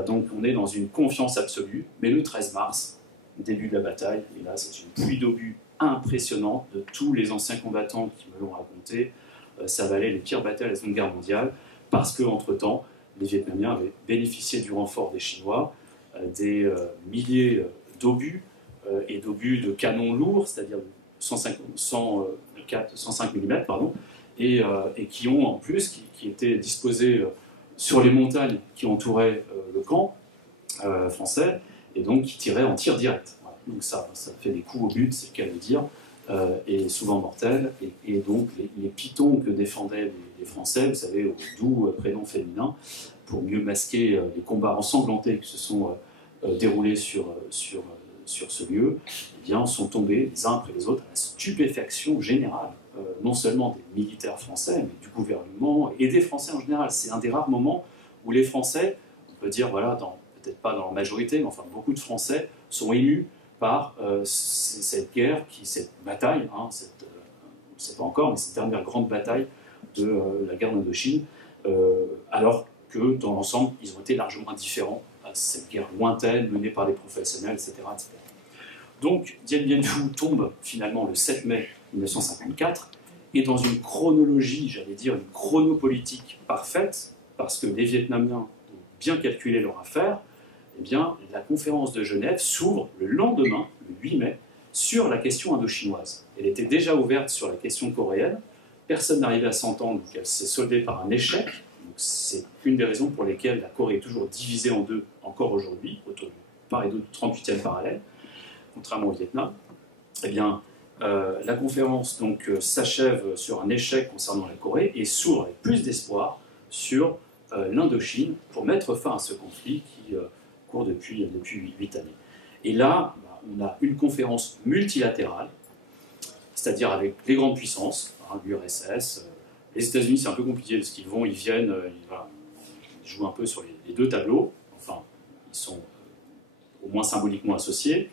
Donc on est dans une confiance absolue. Mais le 13 mars, début de la bataille, et là c'est une pluie d'obus impressionnante de tous les anciens combattants qui me l'ont raconté. Ça valait les pires batailles de la Seconde Guerre mondiale, parce qu'entre-temps, les Vietnamiens avaient bénéficié du renfort des Chinois, des milliers d'obus et d'obus de canons lourds, c'est-à-dire 105 mm, pardon, et qui ont en plus, qui étaient disposés sur les montagnes qui entouraient le camp français, et donc qui tiraient en tir direct. Voilà. Donc ça fait des coups au but, c'est le cas de dire, et souvent mortels, et donc les pitons que défendaient les Français, vous savez, au doux prénom féminin, pour mieux masquer les combats ensanglantés qui se sont déroulés sur ce lieu, eh bien, sont tombés les uns après les autres à la stupéfaction générale, non seulement des militaires français, mais du gouvernement et des Français en général. C'est un des rares moments où les Français, on peut dire, voilà, peut-être pas dans leur majorité, mais enfin beaucoup de Français sont émus par cette guerre, cette bataille, on ne sait pas encore, mais cette dernière grande bataille de la guerre d'Indochine, alors que dans l'ensemble, ils ont été largement indifférents à cette guerre lointaine menée par des professionnels, etc. etc. Donc, Dien Bien Phu tombe finalement le 7 mai 1954, et dans une chronologie, j'allais dire une chronopolitique parfaite, parce que les Vietnamiens ont bien calculé leur affaire, eh bien, la conférence de Genève s'ouvre le lendemain, le 8 mai, sur la question indo-chinoise. Elle était déjà ouverte sur la question coréenne, personne n'arrivait à s'entendre, donc elle s'est soldée par un échec. C'est une des raisons pour lesquelles la Corée est toujours divisée en deux, encore aujourd'hui, autour du part et d'autre du 38e parallèle, contrairement au Vietnam. Eh bien, la conférence s'achève sur un échec concernant la Corée et s'ouvre avec plus d'espoir sur l'Indochine pour mettre fin à ce conflit qui court depuis 8 années. Et là, on a une conférence multilatérale, c'est-à-dire avec les grandes puissances, l'URSS, les États-Unis, c'est un peu compliqué parce qu'ils vont, ils viennent, ils jouent un peu sur les deux tableaux, enfin, ils sont au moins symboliquement associés.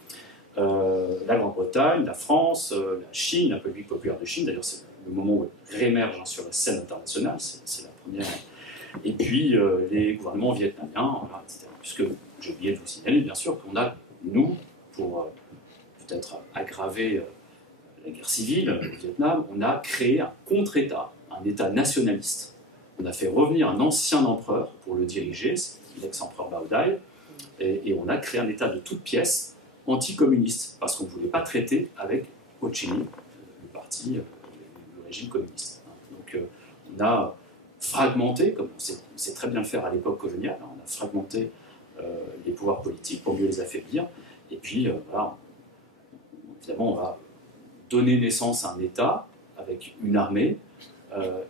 La Grande-Bretagne, la France, la Chine, la République populaire de Chine, d'ailleurs c'est le moment où elle réémerge sur la scène internationale, c'est la première. Et puis les gouvernements vietnamiens, voilà, etc. Puisque j'ai oublié de vous signaler, bien sûr, qu'on a, nous, pour peut-être aggraver la guerre civile au Vietnam, on a créé un contre-État, un État nationaliste. On a fait revenir un ancien empereur pour le diriger, l'ex-empereur Bao'dai, et on a créé un État de toutes pièces anticommuniste, parce qu'on ne voulait pas traiter avec Ho Chi Minh, le parti, le régime communiste. Donc on a fragmenté, comme on sait très bien le faire à l'époque coloniale, on a fragmenté les pouvoirs politiques pour mieux les affaiblir, et puis voilà, évidemment on va donner naissance à un État avec une armée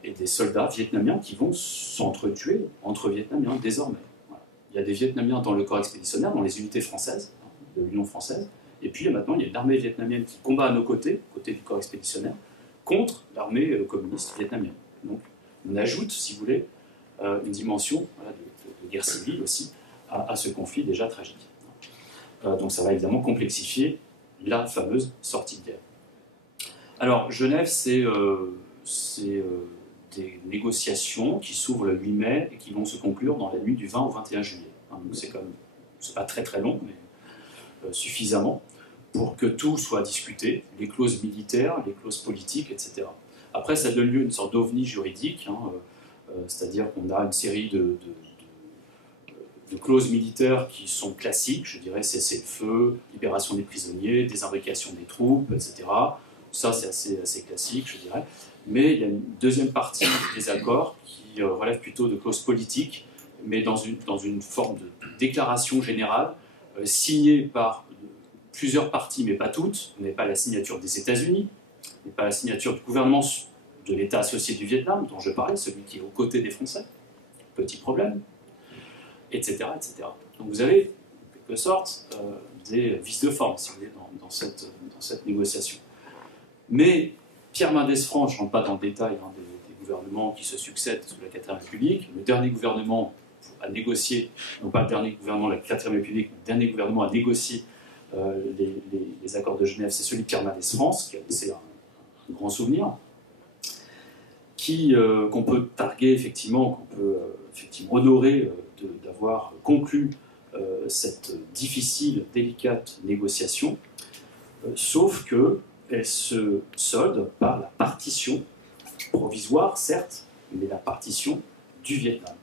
et des soldats vietnamiens qui vont s'entretuer entre Vietnamiens désormais. Voilà. Il y a des Vietnamiens dans le corps expéditionnaire, dans les unités françaises, de l'Union française, et puis maintenant il y a une armée vietnamienne qui combat à nos côtés, côté du corps expéditionnaire, contre l'armée communiste vietnamienne. Donc on ajoute, si vous voulez, une dimension voilà, de guerre civile aussi à ce conflit déjà tragique. Donc ça va évidemment complexifier la fameuse sortie de guerre. Alors Genève, c'est des négociations qui s'ouvrent le 8 mai et qui vont se conclure dans la nuit du 20 au 21 juillet. Donc c'est pas très très long, mais suffisamment pour que tout soit discuté, les clauses militaires, les clauses politiques, etc. Après, ça donne lieu à une sorte d'ovni juridique, c'est-à-dire qu'on a une série de clauses militaires qui sont classiques, je dirais cessez-le-feu, libération des prisonniers, désimbrication des troupes, etc. Ça, c'est assez classique, je dirais. Mais il y a une deuxième partie des accords qui relève plutôt de clauses politiques, mais dans une forme de déclaration générale, signée par plusieurs parties, mais pas toutes. On n'est pas à la signature des États-Unis, on n'est pas à la signature du gouvernement de l'État associé du Vietnam, dont je parlais, celui qui est aux côtés des Français. Petit problème. Etc., etc. Donc vous avez, en quelque sorte, des vices de forme, si vous voulez, dans cette négociation. Mais Pierre Mendès France, je ne rentre pas dans le détail des gouvernements qui se succèdent sous la 4ème République, le dernier gouvernement a négocié, non pas le dernier gouvernement de la 4ème République, le dernier gouvernement a négocié les accords de Genève, c'est celui de Pierre Mendès France, qui a laissé un grand souvenir, qu'on peut targuer effectivement, qu'on peut effectivement honorer d'avoir conclu cette difficile, délicate négociation, sauf qu'elle se solde par la partition, provisoire certes, mais la partition du Vietnam.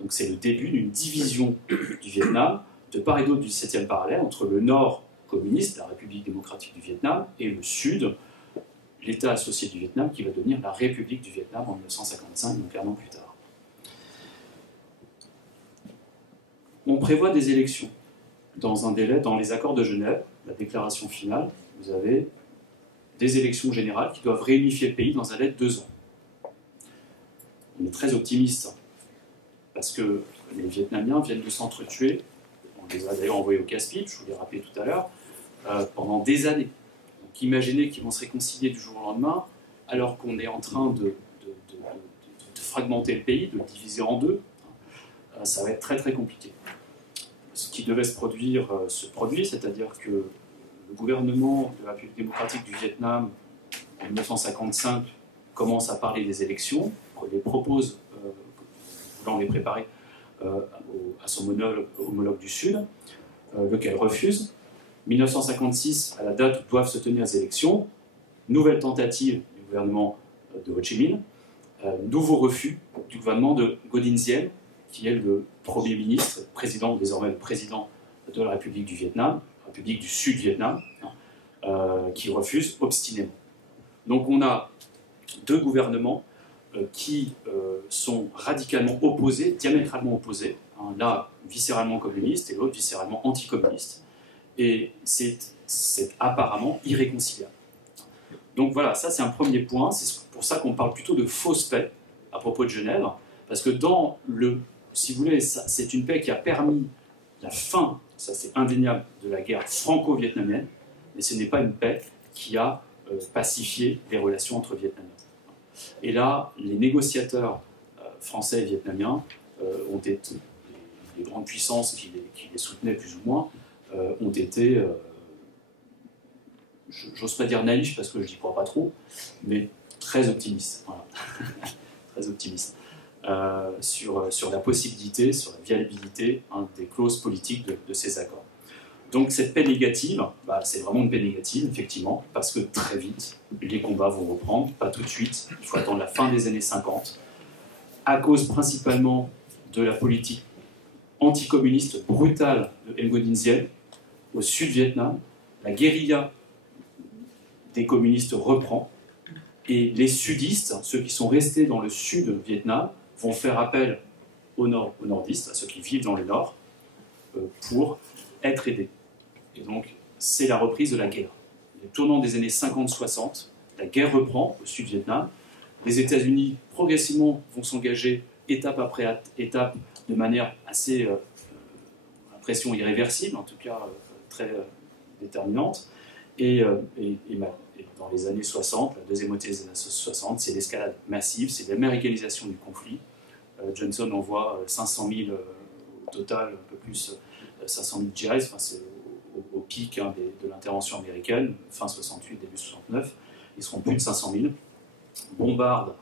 Donc c'est le début d'une division du Vietnam, de part et d'autre du 17e parallèle, entre le nord communiste, la République démocratique du Vietnam, et le sud, l'État associé du Vietnam, qui va devenir la République du Vietnam en 1955, donc un an plus tard. On prévoit des élections dans un délai, dans les accords de Genève, la déclaration finale, vous avez des élections générales qui doivent réunifier le pays dans un délai de 2 ans. On est très optimiste, parce que les Vietnamiens viennent de s'entretuer, on les a d'ailleurs envoyés au casse-pipe, je vous l'ai rappelé tout à l'heure, pendant des années. Donc imaginez qu'ils vont se réconcilier du jour au lendemain, alors qu'on est en train de fragmenter le pays, de le diviser en deux. Ça va être très très compliqué. Ce qui devait se produire se produit, c'est-à-dire que le gouvernement de la République démocratique du Vietnam, en 1955, commence à parler des élections, les propose, voulant les préparer à son homologue du Sud, lequel refuse. 1956, à la date où doivent se tenir les élections, nouvelle tentative du gouvernement de Ho Chi Minh, nouveau refus du gouvernement de Ngo Dinh Diem, qui est le Premier ministre, désormais le président de la République du Vietnam, République du Sud-Vietnam, qui refuse obstinément. Donc on a deux gouvernements qui sont radicalement opposés, diamétralement opposés, l'un viscéralement communiste et l'autre viscéralement anticommuniste, et c'est apparemment irréconciliable. Donc voilà, ça c'est un premier point, c'est pour ça qu'on parle plutôt de fausse paix à propos de Genève, parce que si vous voulez, c'est une paix qui a permis la fin, ça c'est indéniable, de la guerre franco-vietnamienne, mais ce n'est pas une paix qui a pacifié les relations entre Vietnamiens. Et là, les négociateurs français et vietnamiens ont été, les grandes puissances qui les soutenaient plus ou moins, ont été, j'ose pas dire naïfs parce que je n'y crois pas trop, mais très optimistes. Voilà. Très optimistes. Sur la possibilité, sur la viabilité des clauses politiques de ces accords. Donc cette paix négative, c'est vraiment une paix négative, effectivement, parce que très vite, les combats vont reprendre, pas tout de suite, il faut attendre la fin des années 50, à cause principalement de la politique anticommuniste brutale de Nguyen Dinh au sud Vietnam. La guérilla des communistes reprend, et les sudistes, ceux qui sont restés dans le sud Vietnam, vont faire appel aux nordistes, à ceux qui vivent dans le nord, pour être aidés. Et donc, c'est la reprise de la guerre. Le tournant des années 50-60, la guerre reprend au sud Vietnam. Les États-Unis, progressivement, vont s'engager étape après étape, de manière assez, impression irréversible, en tout cas très déterminante. Et dans les années 60, la deuxième moitié des années 60, c'est l'escalade massive, c'est l'américanisation du conflit. Johnson envoie 500 000 au total, un peu plus 500 000 GIs, enfin, c'est au pic de l'intervention américaine, fin 68, début 69. Ils seront plus de 500 000. Bombardent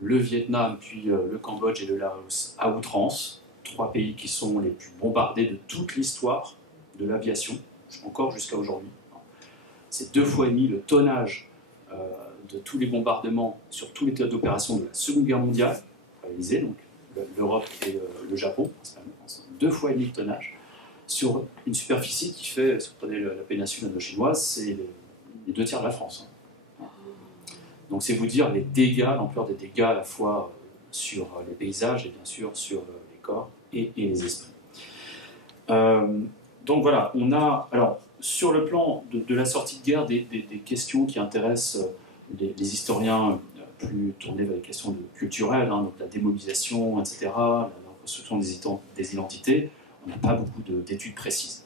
le Vietnam, puis le Cambodge et le Laos à outrance. 3 pays qui sont les plus bombardés de toute l'histoire de l'aviation, encore jusqu'à aujourd'hui. C'est 2 fois et demi le tonnage de tous les bombardements sur tous les théâtres d'opération de la Seconde Guerre mondiale, réalisés, donc l'Europe et le Japon, 2 fois et demi le tonnage, sur une superficie qui fait, si vous prenez la péninsule indo-chinoise, c'est les 2 tiers de la France. Donc c'est vous dire les dégâts, l'ampleur des dégâts à la fois sur les paysages et bien sûr sur les corps et les esprits. Donc voilà, on a, alors, sur le plan de la sortie de guerre, des questions qui intéressent les historiens plus tournés vers les questions culturelles, donc la démobilisation, etc., la reconstruction des identités. On n'a pas beaucoup d'études précises.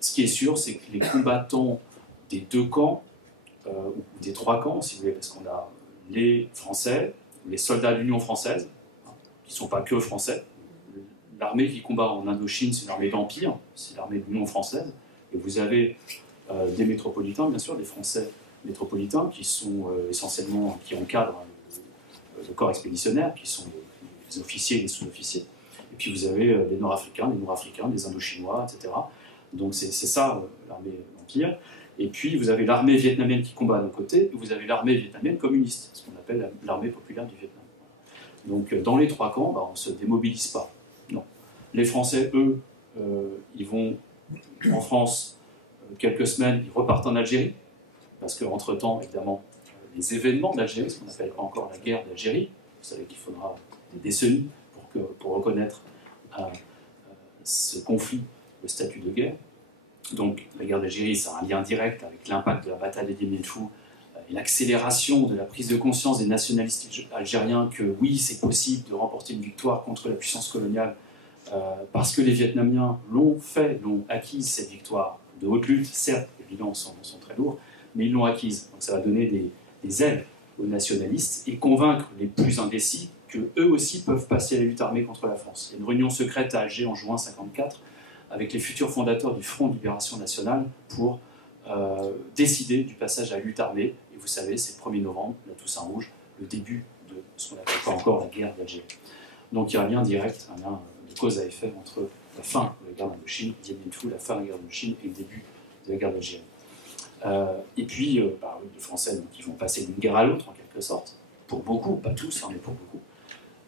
Ce qui est sûr, c'est que les combattants des 2 camps, ou des 3 camps, si vous voulez, parce qu'on a les Français, les soldats de l'Union française, qui ne sont pas que français. L'armée qui combat en Indochine, c'est une armée d'empire, c'est l'armée de l'Union française. Et vous avez des métropolitains, bien sûr, des Français métropolitains, qui sont essentiellement, qui encadrent le corps expéditionnaire, qui sont les officiers et les sous-officiers. Et puis vous avez les Nord-Africains, les Indochinois, etc. Donc c'est ça, l'armée d'empire. Et puis vous avez l'armée vietnamienne qui combat d'un côté, et vous avez l'armée vietnamienne communiste, ce qu'on appelle l'armée populaire du Vietnam. Donc dans les 3 camps, on ne se démobilise pas. Non. Les Français, eux, ils vont en France quelques semaines, ils repartent en Algérie, parce qu'entre-temps, évidemment, les événements de l'Algérie, ce qu'on appelle encore la guerre d'Algérie, vous savez qu'il faudra des décennies pour reconnaître ce conflit, le statut de guerre. Donc la guerre d'Algérie, ça a un lien direct avec l'impact de la bataille d'Edin Bien Phu et l'accélération de la prise de conscience des nationalistes algériens que oui, c'est possible de remporter une victoire contre la puissance coloniale parce que les Vietnamiens l'ont acquise cette victoire de haute lutte, certes, les bilans sont très lourds, mais ils l'ont acquise. Donc ça va donner des ailes aux nationalistes et convaincre les plus indécis qu'eux aussi peuvent passer à la lutte armée contre la France. Il y a une réunion secrète à Alger en juin 1954 avec les futurs fondateurs du Front de Libération Nationale pour décider du passage à la lutte armée. Et vous savez, c'est le 1er novembre, la Toussaint Rouge, le début de ce qu'on appelle pas encore la guerre d'Algérie. Donc il y a un lien direct, un lien de cause à effet entre la fin de la guerre d'Indochine, Dien Bien Phu, la fin de la guerre d'Indochine et le début de la guerre d'Algérie. Et puis, les Français, donc, ils vont passer d'une guerre à l'autre, en quelque sorte, pour beaucoup, pas tous, mais pour beaucoup.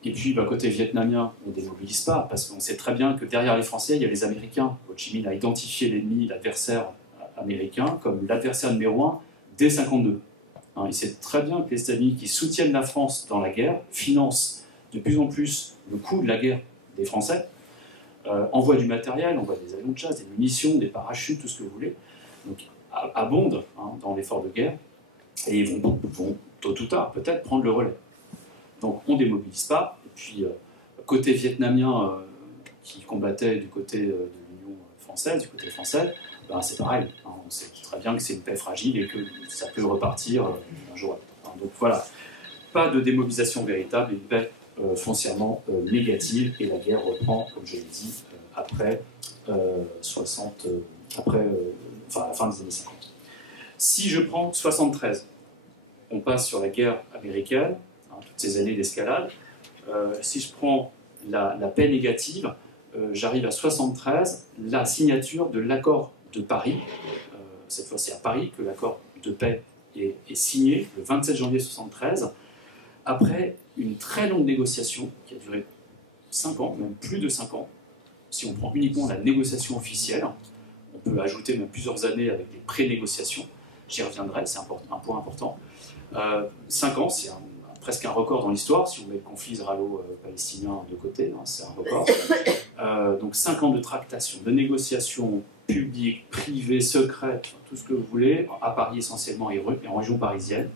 Et puis, côté vietnamien, on ne démobilise pas, parce qu'on sait très bien que derrière les Français, il y a les Américains. Ho Chi Minh a identifié l'ennemi, l'adversaire américain, comme l'adversaire numéro 1 dès 1952. Il sait très bien que les États-Unis, qui soutiennent la France dans la guerre, financent de plus en plus le coût de la guerre des Français, envoient du matériel, envoient des avions de chasse, des munitions, des parachutes, tout ce que vous voulez. Donc, abondent dans l'effort de guerre, et ils vont tôt ou tard, peut-être, prendre le relais. Donc on ne démobilise pas, et puis côté vietnamien qui combattait du côté de l'Union française, du côté français, c'est pareil, on sait très bien que c'est une paix fragile et que ça peut repartir un jour à l'autre. Donc voilà, pas de démobilisation véritable, une paix foncièrement négative, et la guerre reprend, comme je l'ai dit, après la fin des années 50. Si je prends 73, on passe sur la guerre américaine, toutes ces années d'escalade. Si je prends la paix négative, j'arrive à 73, la signature de l'accord de Paris. Cette fois, c'est à Paris que l'accord de paix est signé, le 27 janvier 73, après une très longue négociation qui a duré 5 ans, même plus de 5 ans. Si on prend uniquement la négociation officielle, on peut ajouter même plusieurs années avec des pré-négociations. J'y reviendrai, c'est un point important. 5 ans, c'est presque un record dans l'histoire, si on met le conflit israélo-palestinien de côté, hein, c'est un record. Donc 5 ans de tractation, de négociations publiques, privées, secrètes, tout ce que vous voulez, à Paris essentiellement et en région parisienne.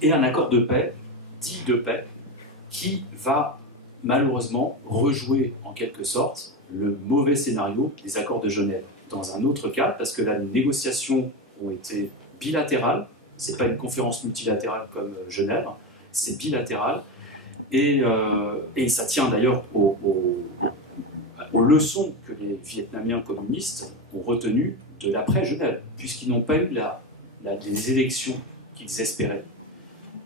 Et un accord de paix, dit de paix, qui va malheureusement rejouer en quelque sorte le mauvais scénario des accords de Genève. Dans un autre cas, parce que là, les négociations ont été bilatérales, c'est pas une conférence multilatérale comme Genève, c'est bilatéral, et ça tient d'ailleurs aux leçons que les Vietnamiens communistes ont retenues de l'après-Genève, puisqu'ils n'ont pas eu les élections qu'ils espéraient,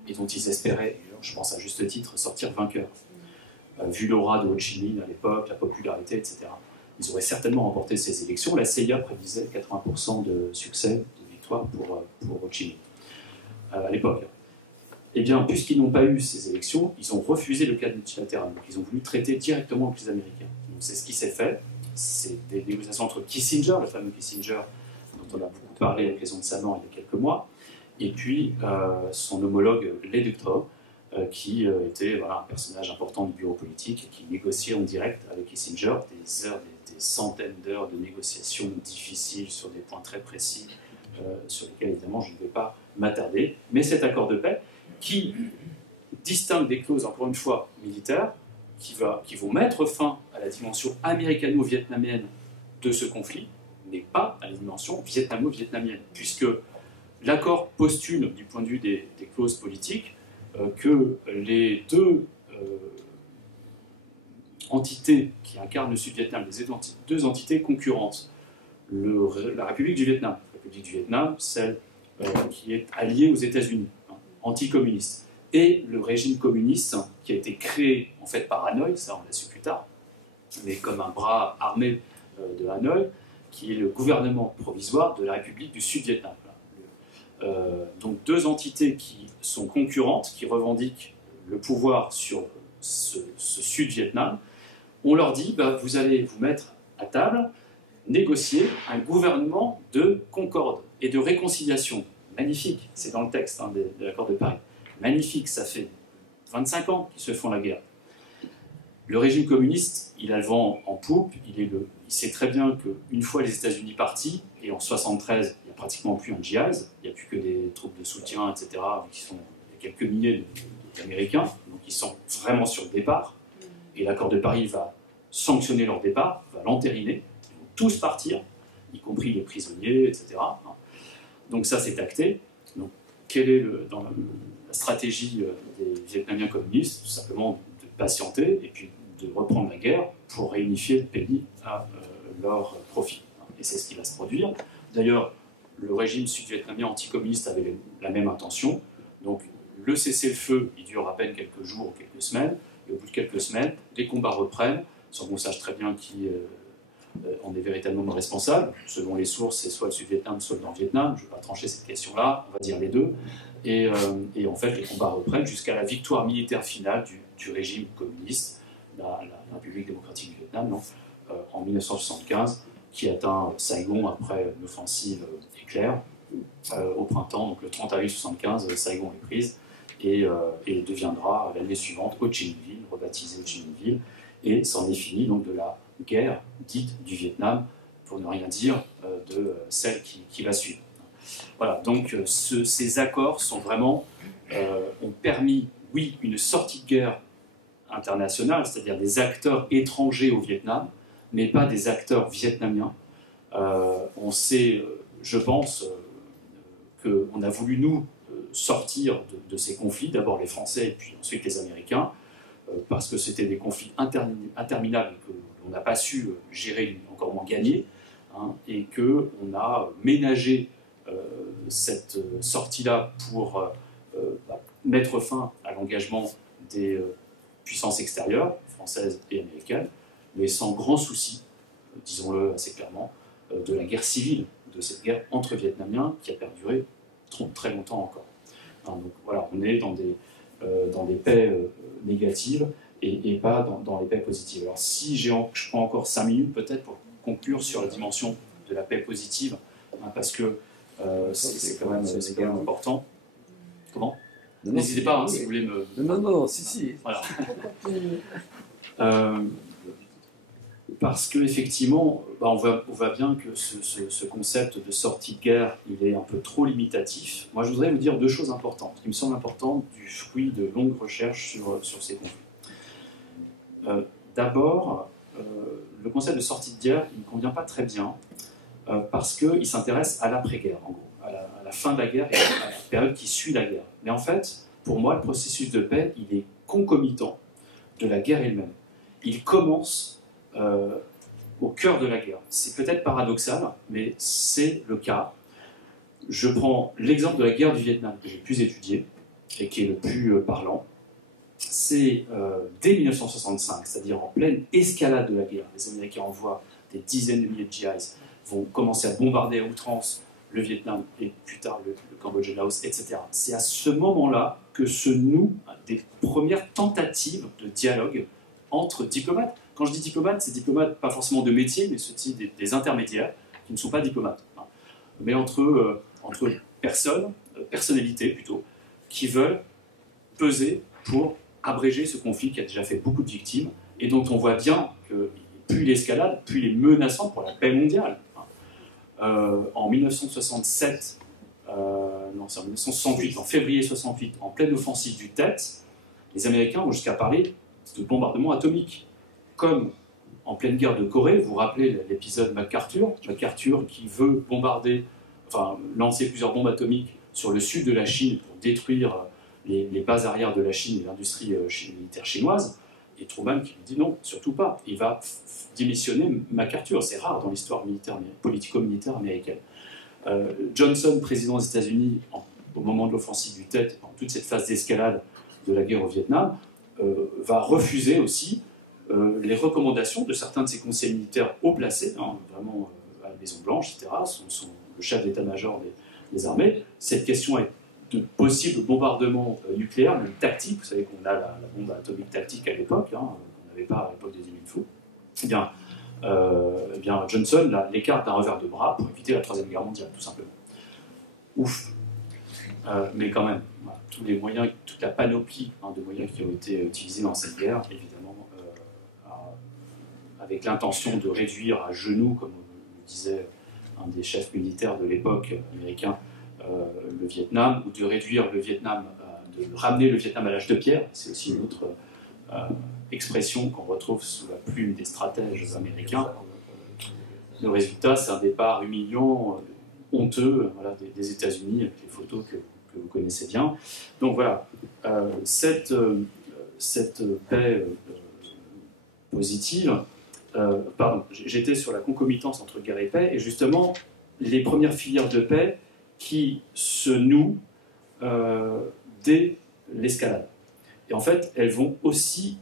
et dont ils espéraient, je pense à juste titre, sortir vainqueurs. Vu l'aura de Ho Chi Minh à l'époque, la popularité, etc. Ils auraient certainement remporté ces élections. La CIA prédisait 80% de succès, de victoire pour Ho Chi Minh à l'époque. Eh bien, puisqu'ils n'ont pas eu ces élections, ils ont refusé le cadre multilatéral. Donc, ils ont voulu traiter directement avec les Américains. Donc, c'est ce qui s'est fait. C'est des négociations entre Kissinger, le fameux Kissinger, dont on a beaucoup parlé à l'occasion de sa mort il y a quelques mois, et puis son homologue Leduc, qui était un personnage important du bureau politique et qui négociait en direct avec Kissinger des centaines d'heures de négociations difficiles sur des points très précis sur lesquels évidemment je ne vais pas m'attarder. Mais cet accord de paix qui distingue des clauses, encore une fois, militaires, qui vont mettre fin à la dimension américano-vietnamienne de ce conflit, mais pas à la dimension vietnamo-vietnamienne, puisque l'accord postule, du point de vue des clauses politiques, que les deux entités qui incarnent le Sud-Vietnam, les deux entités concurrentes, la République du Vietnam, celle qui est alliée aux États-Unis, anticommuniste, et le régime communiste qui a été créé en fait par Hanoï, ça on l'a su plus tard, mais comme un bras armé de Hanoï, qui est le gouvernement provisoire de la République du Sud-Vietnam. Donc deux entités qui sont concurrentes, qui revendiquent le pouvoir sur ce Sud-Vietnam. On leur dit, vous allez vous mettre à table, négocier un gouvernement de concorde et de réconciliation. Magnifique, c'est dans le texte de l'accord de Paris. Magnifique, ça fait 25 ans qu'ils se font la guerre. Le régime communiste, il a le vent en poupe, il sait très bien qu'une fois les États-Unis partis, et en 1973, il n'y a pratiquement plus un djihad, il n'y a plus que des troupes de soutien, etc., il y a quelques milliers d'Américains, donc ils sont vraiment sur le départ, et l'accord de Paris va sanctionner leur départ, va l'entériner, ils vont tous partir, y compris les prisonniers, etc. Donc ça, c'est acté. Donc, quelle est dans la stratégie des Vietnamiens communistes? Tout simplement de patienter et puis de reprendre la guerre pour réunifier le pays à leur profit. Et c'est ce qui va se produire. D'ailleurs, le régime sud-vietnamien anticommuniste avait la même intention. Donc, le cessez-le-feu, il dure à peine quelques jours ou quelques semaines. Et au bout de quelques semaines, les combats reprennent, sans qu'on sache très bien qui en est véritablement responsable. Selon les sources, c'est soit le Sud-Vietnam, soit le Nord-Vietnam. Je ne vais pas trancher cette question-là, on va dire les deux. Et en fait, les combats reprennent jusqu'à la victoire militaire finale du régime communiste, la République démocratique du Vietnam, en 1975, qui atteint Saigon après une offensive éclair au printemps. Donc le 30 avril 1975, Saigon est prise et deviendra l'année suivante Ho Chi Minh Ville, rebaptisée Ho Chi Minh Ville, et c'en est fini donc de la guerre dite du Vietnam, pour ne rien dire de celle qui va suivre. Voilà, donc ces accords sont vraiment, ont permis, oui, une sortie de guerre internationale, c'est-à-dire des acteurs étrangers au Vietnam, mais pas des acteurs vietnamiens. On sait, je pense, qu'on a voulu, nous, sortir de ces conflits, d'abord les Français et puis ensuite les Américains, parce que c'était des conflits interminables et qu'on n'a pas su gérer, encore moins gagner, et qu'on a ménagé cette sortie-là pour mettre fin à l'engagement des puissances extérieures, françaises et américaines, mais sans grand souci, disons-le assez clairement, de la guerre civile, de cette guerre entre Vietnamiens qui a perduré très longtemps encore. Donc voilà, on est dans des paix négatives, et pas dans les paix positives. Alors si je prends encore 5 minutes peut-être pour conclure sur la dimension de la paix positive, hein, parce que c'est quand même important. Comment? N'hésitez pas, hein, si vous voulez me... Non, si. Voilà. Parce qu'effectivement, on voit bien que ce concept de sortie de guerre, il est un peu trop limitatif. Moi, je voudrais vous dire 2 choses importantes, qui me semblent importantes du fruit de longues recherches sur ces conflits. D'abord, le concept de sortie de guerre, il ne convient pas très bien, parce qu'il s'intéresse à l'après-guerre, en gros, à la fin de la guerre et à la période qui suit la guerre. Mais en fait, pour moi, le processus de paix, il est concomitant de la guerre elle-même. Il commence au cœur de la guerre. C'est peut-être paradoxal, mais c'est le cas. Je prends l'exemple de la guerre du Vietnam que j'ai plus étudié et qui est le plus parlant. C'est dès 1965, c'est-à-dire en pleine escalade de la guerre, les Américains envoient des dizaines de milliers de GIs, vont commencer à bombarder à outrance le Vietnam et plus tard le Cambodge et le Laos, etc. C'est à ce moment-là que se nouent des premières tentatives de dialogue entre diplomates. Quand je dis diplomates, c'est diplomates pas forcément de métier, mais ceux-ci des intermédiaires qui ne sont pas diplomates, hein, mais entre personnalités plutôt, qui veulent peser pour abréger ce conflit qui a déjà fait beaucoup de victimes et dont on voit bien que plus l'escalade, plus il est menaçant pour la paix mondiale. En 1967, non, c'est en 1968, en février 68, en pleine offensive du Tet, les Américains vont jusqu'à parler de bombardement atomique. Comme en pleine guerre de Corée, vous vous rappelez l'épisode MacArthur qui veut lancer plusieurs bombes atomiques sur le sud de la Chine pour détruire les bases arrières de la Chine et l'industrie militaire chinoise, et Truman qui lui dit non, surtout pas. Il va démissionner MacArthur, c'est rare dans l'histoire politico-militaire américaine. Johnson, président des États-Unis, au moment de l'offensive du Tet, en toute cette phase d'escalade de la guerre au Vietnam, va refuser aussi les recommandations de certains de ses conseillers militaires haut placés, hein, vraiment à la Maison-Blanche, etc., sont le chef d'état-major des armées. Cette question est de possible bombardement nucléaire, même tactique. Vous savez qu'on a la bombe atomique tactique à l'époque, hein, on n'avait pas à l'époque des Illuminati. Eh bien, Johnson l'écarte d'un revers de bras pour éviter la Troisième Guerre mondiale, tout simplement. Ouf. Mais quand même, voilà, tous les moyens, toute la panoplie de moyens qui ont été utilisés dans cette guerre, évidemment, avec l'intention de réduire à genoux, comme le disait un des chefs militaires de l'époque américain, le Vietnam, ou de réduire le Vietnam, de ramener le Vietnam à l'âge de pierre. C'est aussi une autre expression qu'on retrouve sous la plume des stratèges américains. Le résultat, c'est un départ humiliant, honteux, voilà, des États-Unis, avec les photos que vous connaissez bien. Donc voilà, cette paix positive, j'étais sur la concomitance entre guerre et paix, et justement, les premières filières de paix qui se nouent dès l'escalade. Et en fait, elles vont aussi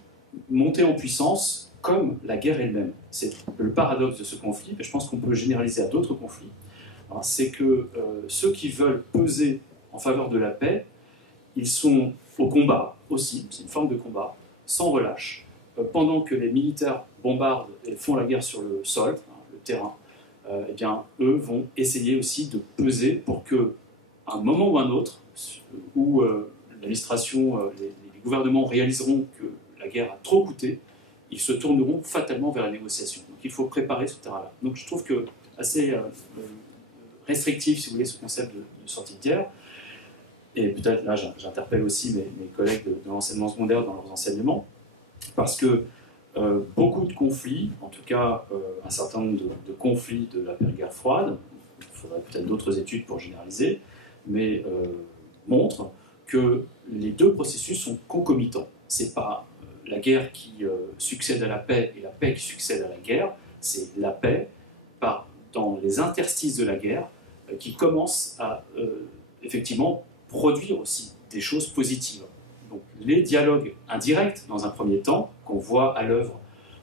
monter en puissance comme la guerre elle-même. C'est le paradoxe de ce conflit, et je pense qu'on peut généraliser à d'autres conflits. C'est que ceux qui veulent peser en faveur de la paix, ils sont au combat aussi, c'est une forme de combat, sans relâche, pendant que les militaires bombardent et font la guerre sur le sol, le terrain. Eh bien, eux vont essayer aussi de peser pour que, à un moment ou un autre, où l'administration, les gouvernements réaliseront que la guerre a trop coûté, ils se tourneront fatalement vers la négociation. Donc il faut préparer ce terrain-là. Donc je trouve que assez restrictif, si vous voulez, ce concept de sortie de guerre. Et peut-être là, j'interpelle aussi mes collègues de l'enseignement secondaire dans leurs enseignements, parce que beaucoup de conflits, en tout cas un certain nombre de conflits de la guerre froide, il faudrait peut-être d'autres études pour généraliser, mais montrent que les deux processus sont concomitants. C'est pas la guerre qui succède à la paix et la paix qui succède à la guerre, c'est la paix dans les interstices de la guerre qui commence à effectivement produire aussi des choses positives. Donc les dialogues indirects, dans un premier temps, qu'on voit à l'œuvre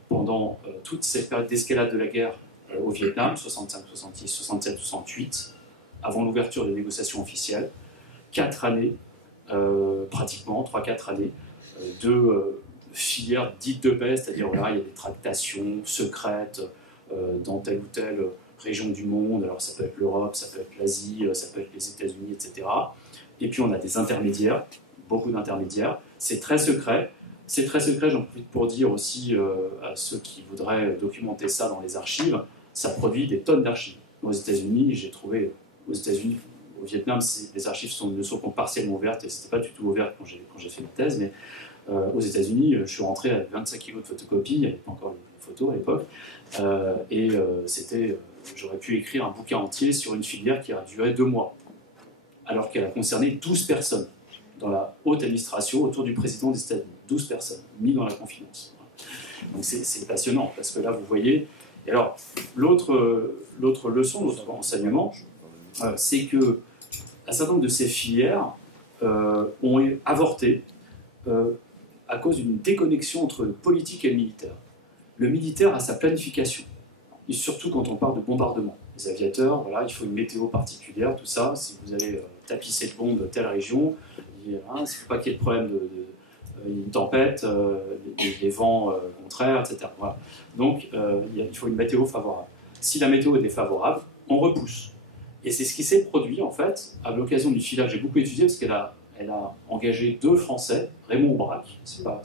pendant toute cette période d'escalade de la guerre au Vietnam, 65, 66, 67, 68, avant l'ouverture des négociations officielles, 4 années, pratiquement, 3-4 années, de filière dite de paix, c'est-à-dire voilà, il y a des tractations secrètes dans telle ou telle région du monde, alors ça peut être l'Europe, ça peut être l'Asie, ça peut être les États-Unis, etc. Et puis on a des intermédiaires, beaucoup d'intermédiaires, c'est très secret. C'est très secret, j'en profite pour dire aussi à ceux qui voudraient documenter ça dans les archives, ça produit des tonnes d'archives. Aux États-Unis, j'ai trouvé, aux États-Unis, au Vietnam, les archives ne sont que partiellement ouvertes, et ce n'était pas du tout ouvert quand j'ai fait ma thèse, mais aux États-Unis, je suis rentré avec 25 kilos de photocopies, il n'y avait pas encore les photos à l'époque, j'aurais pu écrire un bouquin entier sur une filière qui a duré 2 mois, alors qu'elle a concerné 12 personnes dans la haute administration autour du président des États-Unis. 12 personnes, mis dans la confidence. Donc c'est passionnant, parce que là, vous voyez... Et alors, l'autre leçon, l'autre enseignement, c'est que un certain nombre de ces filières ont avorté à cause d'une déconnexion entre le politique et le militaire. Le militaire a sa planification, et surtout quand on parle de bombardement. Les aviateurs, voilà, il faut une météo particulière, tout ça. Si vous allez tapisser de bombes de telle région, il ne faut pas qu'il y ait de problème une tempête, les vents contraires, etc. Voilà. Donc, il faut une météo favorable. Si la météo est défavorable, on repousse. Et c'est ce qui s'est produit, en fait, à l'occasion d'une filière que j'ai beaucoup étudiée, parce qu'elle a engagé 2 Français, Raymond Aubrac, c'est pas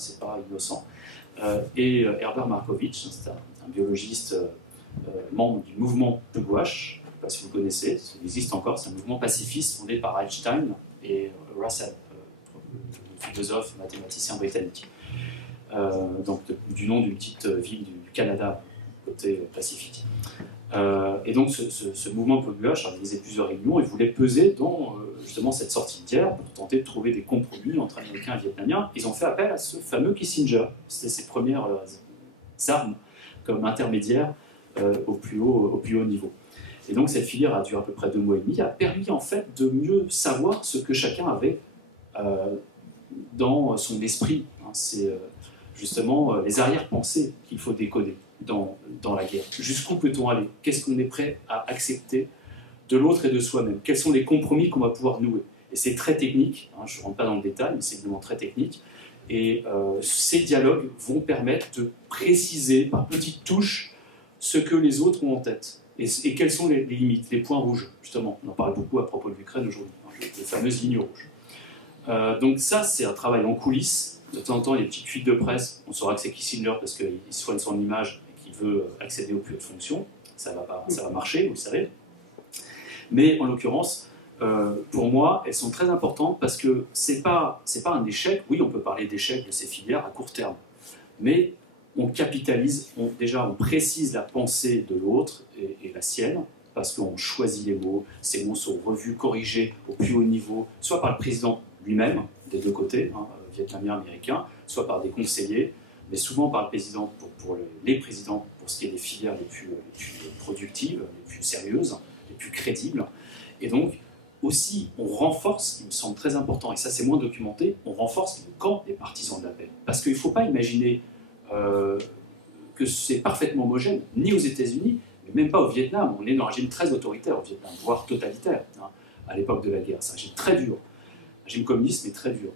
innocent, et Herbert Markovitch, c'est un biologiste membre du mouvement Pugwash, je ne sais pas si vous connaissez, ça existe encore, c'est un mouvement pacifiste fondé par Einstein et Russell, philosophe, mathématicien britannique. Donc du nom d'une petite ville du Canada, côté Pacifique. Et donc ce mouvement Pugwash a organisé plusieurs réunions et voulait peser dans justement cette sortie de guerre pour tenter de trouver des compromis entre Américains et Vietnamiens. Ils ont fait appel à ce fameux Kissinger. C'était ses premières armes comme intermédiaire au plus haut niveau. Et donc cette filière a duré à peu près 2 mois et demi, a permis en fait de mieux savoir ce que chacun avait dans son esprit. C'est justement les arrière-pensées qu'il faut décoder dans la guerre. Jusqu'où peut-on aller? Qu'est-ce qu'on est prêt à accepter de l'autre et de soi-même? Quels sont les compromis qu'on va pouvoir nouer? Et c'est très technique, je ne rentre pas dans le détail, mais c'est évidemment très technique. Et ces dialogues vont permettre de préciser par petites touches ce que les autres ont en tête. Et quelles sont les limites, les points rouges, justement. On en parle beaucoup à propos de l'Ukraine aujourd'hui, les fameuses lignes rouges. Donc ça, c'est un travail en coulisses. De temps en temps, il y a des petites fuites de presse. On saura que c'est Kissinger parce qu'il soigne son image et qu'il veut accéder aux plus hautes fonctions. Ça va marcher, vous le savez. Mais en l'occurrence, pour moi, elles sont très importantes parce que c'est pas un échec. Oui, on peut parler d'échec de ces filières à court terme. Mais on capitalise, on précise la pensée de l'autre et la sienne, parce qu'on choisit les mots, ces mots sont revus, corrigés au plus haut niveau, soit par le président lui-même, des 2 côtés, vietnamien, américain, soit par des conseillers, mais souvent par le président, pour les présidents, pour ce qui est des filières les plus productives, les plus sérieuses, les plus crédibles. Et donc, aussi, on renforce, il me semble très important, et ça c'est moins documenté, on renforce le camp des partisans de la paix. Parce qu'il ne faut pas imaginer que c'est parfaitement homogène, ni aux États-Unis, mais même pas au Vietnam. On est dans un régime très autoritaire au Vietnam, voire totalitaire, à l'époque de la guerre. C'est un régime très dur, un régime communiste, mais très dur.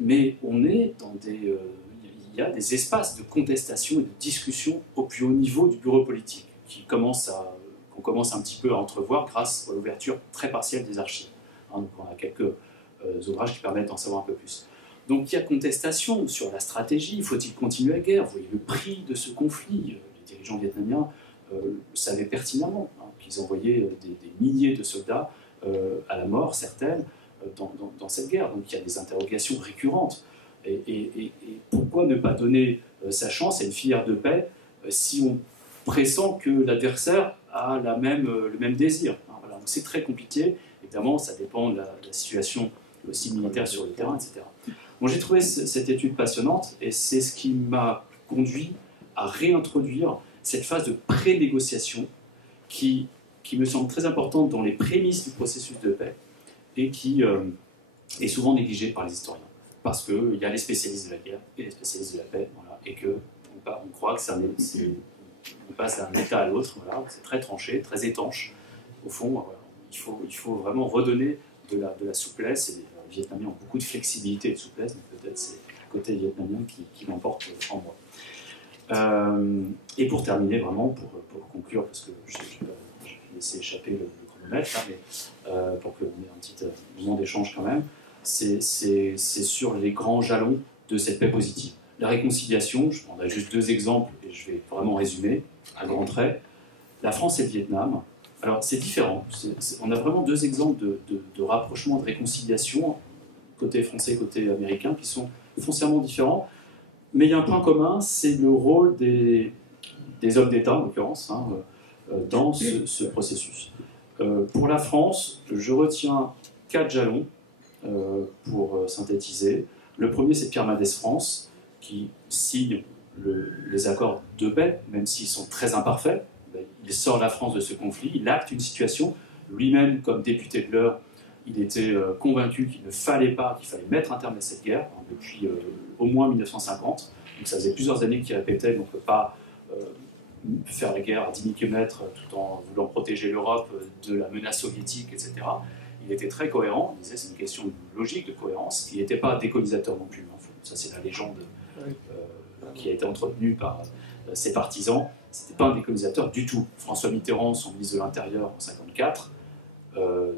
Mais on est dans il y a des espaces de contestation et de discussion au plus haut niveau du bureau politique, qu'on commence un petit peu à entrevoir grâce à l'ouverture très partielle des archives. Donc on a quelques ouvrages qui permettent d'en savoir un peu plus. Donc il y a contestation sur la stratégie, faut-il continuer la guerre? Vous voyez le prix de ce conflit. Les dirigeants vietnamiens savaient pertinemment qu'ils envoyaient des milliers de soldats à la mort, certaines, dans cette guerre. Donc il y a des interrogations récurrentes. Et pourquoi ne pas donner sa chance à une filière de paix si on pressent que l'adversaire a le même désir? Voilà. Donc c'est très compliqué. Évidemment, ça dépend de la situation aussi militaire sur le terrain, etc. Bon, j'ai trouvé cette étude passionnante et c'est ce qui m'a conduit à réintroduire cette phase de pré-négociation qui me semble très importante dans les prémices du processus de paix et qui est souvent négligée par les historiens. Parce qu'il y a les spécialistes de la guerre et les spécialistes de la paix, voilà, et qu'on croit que on passe d'un état à l'autre, voilà, c'est très tranché, très étanche. Au fond, voilà, il faut vraiment redonner de la souplesse, et les Vietnamiens ont beaucoup de flexibilité et de souplesse, donc peut-être c'est côté vietnamien qui l'emporte en moi. Et pour terminer, vraiment, pour conclure, parce que je vais laisser échapper le chronomètre, là, mais pour qu'on ait un petit moment d'échange quand même, c'est sur les grands jalons de cette paix positive. La réconciliation, je prendrai juste 2 exemples et je vais vraiment résumer à grands traits. La France et le Vietnam, alors c'est différent. On a vraiment 2 exemples de rapprochement, de réconciliation, côté français, côté américain, qui sont foncièrement différents. Mais il y a un point commun, c'est le rôle des hommes d'État, en l'occurrence, hein, dans ce processus. Pour la France, je retiens 4 jalons pour synthétiser. Le premier, c'est Pierre Mendès France, qui signe les accords de paix, même s'ils sont très imparfaits. Il sort la France de ce conflit, il acte une situation. Lui-même, comme député de l'Eure, il était convaincu qu'il ne fallait pas, qu'il fallait mettre un terme à cette guerre, hein, depuis au moins 1950. Donc ça faisait plusieurs années qu'il répétait qu'on ne peut pas faire la guerre à 10 000 km tout en voulant protéger l'Europe de la menace soviétique, etc. Il était très cohérent, il disait c'est une question de logique, de cohérence. Il n'était pas décolonisateur non plus, hein. Ça c'est la légende qui a été entretenue par ses partisans. C'était pas un décolonisateur du tout. François Mitterrand, son ministre de l'Intérieur en 1954,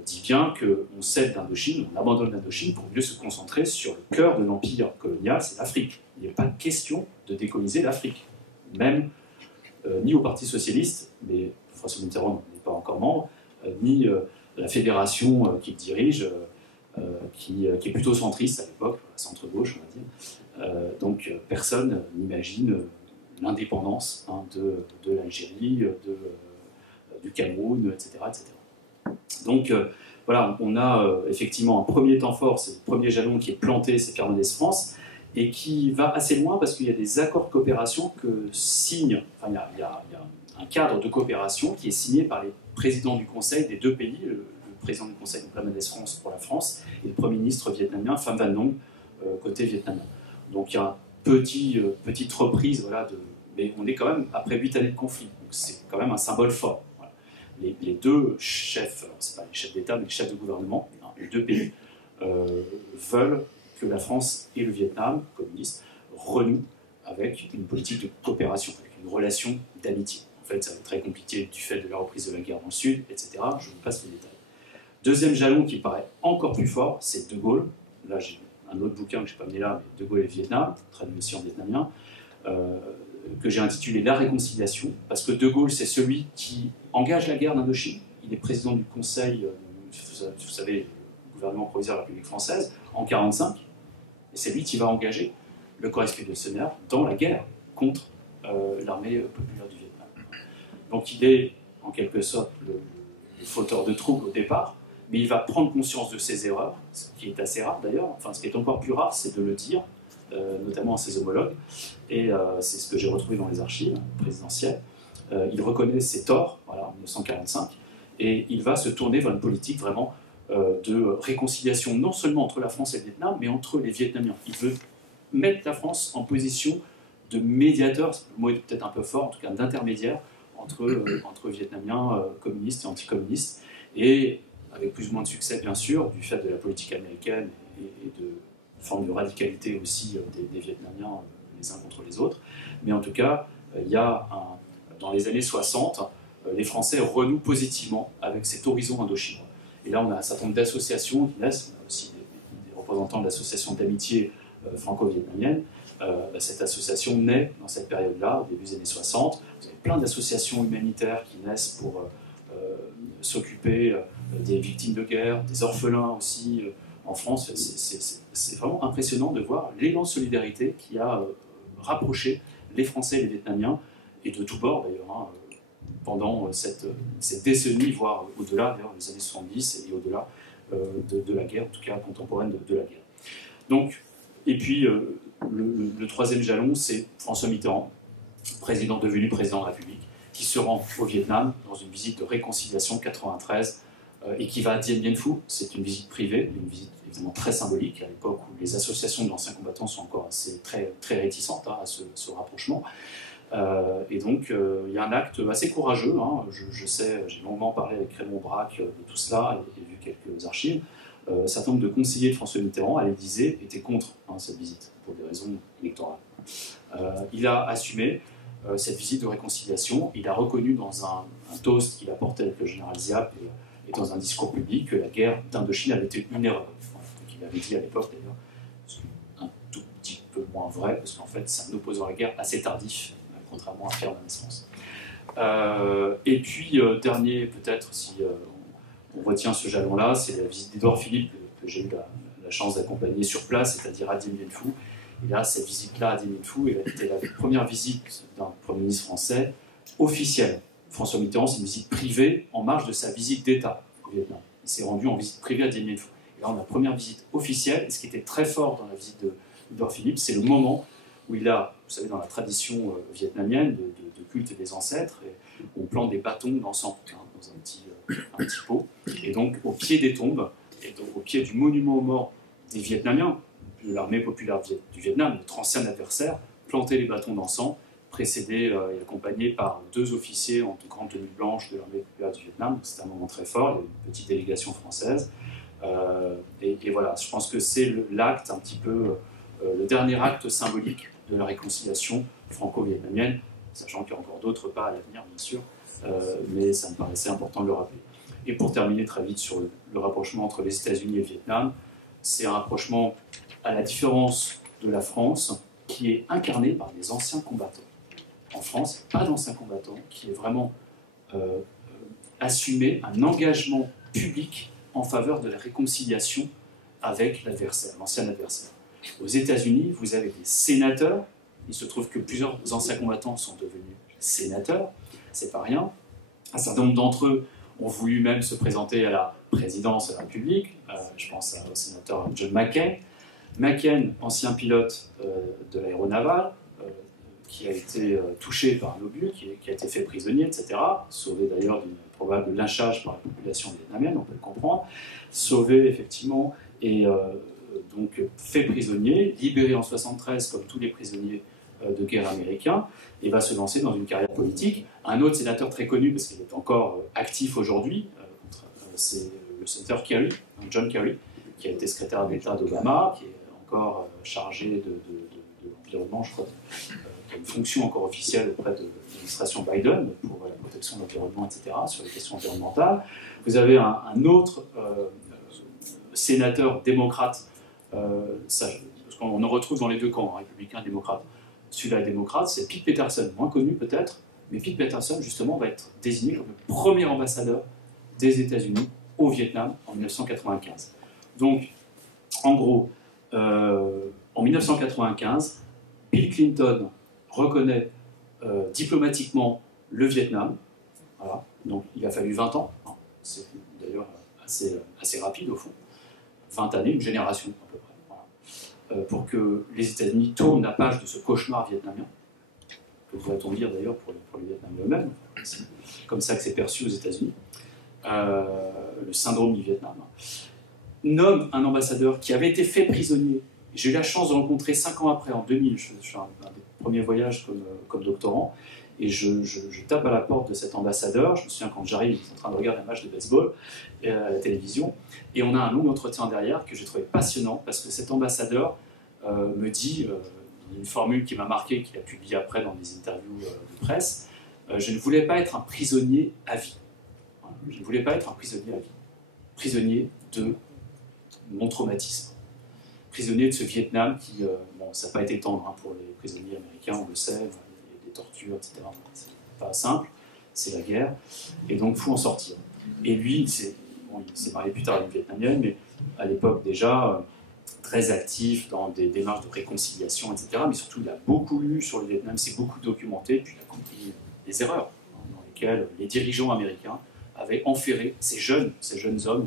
dit bien qu'on cède l'Indochine, on abandonne l'Indochine pour mieux se concentrer sur le cœur de l'empire colonial, c'est l'Afrique. Il n'y a pas de question de décoloniser l'Afrique. Même ni au Parti Socialiste, mais François Mitterrand n'est pas encore membre, ni la fédération qu'il dirige, qui est plutôt centriste à l'époque, centre-gauche, on va dire. Donc personne n'imagine l'indépendance, hein, de l'Algérie, du Cameroun, etc. etc. Donc voilà, on a effectivement un premier temps fort, c'est le premier jalon qui est planté, c'est Pierre Mendès France, et qui va assez loin parce qu'il y a des accords de coopération que signe, enfin il y a un cadre de coopération qui est signé par les présidents du Conseil des 2 pays, le président du Conseil, donc Pierre Mendès France pour la France, et le Premier ministre vietnamien, Pham Van Nong, côté vietnamien. Donc il y a une petite reprise, voilà, mais on est quand même après 8 années de conflit, donc c'est quand même un symbole fort. Voilà. Les 2 chefs, c'est pas les chefs d'État, mais les chefs de gouvernement, hein, les 2 pays, veulent que la France et le Vietnam communiste renouent avec une politique de coopération, avec une relation d'amitié. En fait, ça va être très compliqué du fait de la reprise de la guerre dans le Sud, etc. Je vous passe les détails. Deuxième jalon qui paraît encore plus fort, c'est De Gaulle. Là, j'ai un autre bouquin que je n'ai pas amené là, mais De Gaulle et le Vietnam, traduction en vietnamien, que j'ai intitulé La réconciliation, parce que De Gaulle, c'est celui qui engage la guerre d'Indochine. Il est président du Conseil, vous savez, le gouvernement provisoire de la République française, en 1945, et c'est lui qui va engager le corps expéditionnaire dans la guerre contre l'armée populaire du Vietnam. Donc il est, en quelque sorte, le fauteur de troubles au départ, mais il va prendre conscience de ses erreurs, ce qui est assez rare d'ailleurs, enfin ce qui est encore plus rare, c'est de le dire, notamment à ses homologues, et c'est ce que j'ai retrouvé dans les archives présidentielles. Il reconnaît ses torts, voilà, en 1945, et il va se tourner vers une politique vraiment de réconciliation, non seulement entre la France et le Vietnam, mais entre les Vietnamiens. Il veut mettre la France en position de médiateur, le mot est peut-être un peu fort, en tout cas d'intermédiaire, entre Vietnamiens communistes et anticommunistes, et avec plus ou moins de succès, bien sûr, du fait de la politique américaine et de forme de radicalité aussi des Vietnamiens les uns contre les autres. Mais en tout cas, dans les années 60, les Français renouent positivement avec cet horizon indochinois. Et là, on a un certain nombre d'associations qui naissent, on a aussi des représentants de l'association d'amitié franco-vietnamienne. Cette association naît dans cette période-là, au début des années 60. Vous avez plein d'associations humanitaires qui naissent pour s'occuper des victimes de guerre, des orphelins aussi en France. C'est vraiment impressionnant de voir l'élan de solidarité qui a rapproché les Français et les Vietnamiens, et de tous bords d'ailleurs, hein, pendant cette décennie, voire au-delà, d'ailleurs, les années 70 et au-delà de la guerre, en tout cas contemporaine de la guerre. Donc, et puis, le troisième jalon, c'est François Mitterrand, devenu président de la République, qui se rend au Vietnam dans une visite de réconciliation 93 et qui va à Dien Bien Phu. C'est une visite privée, une visite évidemment très symbolique à l'époque où les associations d'anciens combattants sont encore très réticentes, hein, à ce rapprochement. Et donc, il y a un acte assez courageux. Hein, je sais, j'ai longuement parlé avec Raymond Braque de tout cela et vu quelques archives. un certain nombre de conseillers de François Mitterrand à l'Élysée étaient contre cette visite, pour des raisons électorales. Il a assumé cette visite de réconciliation. Il a reconnu dans un toast qu'il a porté avec le général Ziap et dans un discours public que la guerre d'Indochine avait été une erreur. Donc, il avait dit à l'époque, d'ailleurs, un tout petit peu moins vrai, parce qu'en fait, c'est un opposant à la guerre assez tardif, contrairement à Pierre de Messence. Et puis, dernier, peut-être, si on retient ce jalon-là, c'est la visite d'Édouard Philippe, que j'ai eu la chance d'accompagner sur place, c'est-à-dire à Dien Bien Phu. Et là, cette visite-là à Dien Bien Phu était la première visite d'un Premier ministre français officielle. François Mitterrand, c'est une visite privée en marge de sa visite d'État au Vietnam. Il s'est rendu en visite privée à Dien Bien Phu. Et là, on a la première visite officielle. Et ce qui était très fort dans la visite d'Édouard Philippe, c'est le moment où il a, vous savez, dans la tradition vietnamienne de culte des ancêtres, on plante des bâtons d'encens dans un petit pot. Et donc, au pied des tombes, et donc au pied du monument aux morts des Vietnamiens, de l'armée populaire du Vietnam, notre ancien adversaire, planter les bâtons d'encens, précédé et accompagné par 2 officiers en grande tenue blanche de l'armée populaire du Vietnam. C'était un moment très fort, il y a une petite délégation française. Et voilà, je pense que c'est l'acte un petit peu, le dernier acte symbolique de la réconciliation franco-vietnamienne, sachant qu'il y a encore d'autres pas à l'avenir, bien sûr, mais ça me paraissait important de le rappeler. Et pour terminer très vite sur le rapprochement entre les États-Unis et le Vietnam, c'est un rapprochement, à la différence de la France, qui est incarné par des anciens combattants. En France, pas d'anciens combattants, qui est vraiment assumé un engagement public en faveur de la réconciliation avec l'adversaire, l'ancien adversaire. Aux États-Unis, vous avez des sénateurs. Il se trouve que plusieurs anciens combattants sont devenus sénateurs. C'est pas rien. Un certain nombre d'entre eux ont voulu même se présenter à la présidence de la République. Je pense au sénateur John McCain. McCain, ancien pilote de l'aéronavale, qui a été touché par un obus, qui a été fait prisonnier, etc. Sauvé d'ailleurs d'un probable lynchage par la population vietnamienne, on peut le comprendre. Sauvé, effectivement, et donc fait prisonnier, libéré en 1973 comme tous les prisonniers de guerre américains, et va se lancer dans une carrière politique. Un autre sénateur très connu, parce qu'il est encore actif aujourd'hui, c'est le sénateur Kerry, John Kerry, qui a été secrétaire d'État d'Obama, qui est encore chargé de l'environnement, je crois, qui a une fonction encore officielle auprès de l'administration Biden pour la protection de l'environnement, etc., sur les questions environnementales. Vous avez un autre sénateur démocrate, parce qu'on en retrouve dans les deux camps, républicain et démocrate. Celui-là est démocrate, c'est Pete Patterson, moins connu peut-être, mais Pete Patterson, justement, va être désigné comme le premier ambassadeur des États-Unis au Vietnam en 1995. Donc, en gros, en 1995, Bill Clinton reconnaît diplomatiquement le Vietnam. Voilà. Donc, il a fallu 20 ans. C'est d'ailleurs assez rapide, au fond. 20 années, une génération à peu près. Voilà. Pour que les États-Unis tournent la page de ce cauchemar vietnamien, que devrait-on dire d'ailleurs pour les Vietnamiens eux-mêmes. C'est comme ça que c'est perçu aux États-Unis. Le syndrome du Vietnam. Nomme un ambassadeur qui avait été fait prisonnier. J'ai eu la chance de rencontrer 5 ans après, en 2000, je suis un des premiers voyages comme doctorant, et je tape à la porte de cet ambassadeur. Je me souviens quand j'arrive, il est en train de regarder un match de baseball à la télévision, et on a un long entretien derrière que j'ai trouvé passionnant, parce que cet ambassadeur me dit, une formule qui m'a marqué, qu'il a publiée après dans des interviews de presse, je ne voulais pas être un prisonnier à vie. Je ne voulais pas être un prisonnier à vie. Prisonnier de mon traumatisme. Prisonnier de ce Vietnam qui, bon, ça n'a pas été tendre pour les prisonniers américains, on le sait, il y a des tortures, etc. C'est pas simple, c'est la guerre, et donc il faut en sortir. Et lui, il s'est marié plus tard avec une Vietnamienne, mais à l'époque déjà, très actif dans des démarches de réconciliation, etc. Mais surtout, il a beaucoup lu sur le Vietnam, s'est beaucoup documenté, puis il a compris les erreurs dans lesquelles les dirigeants américains avaient enferré ces jeunes hommes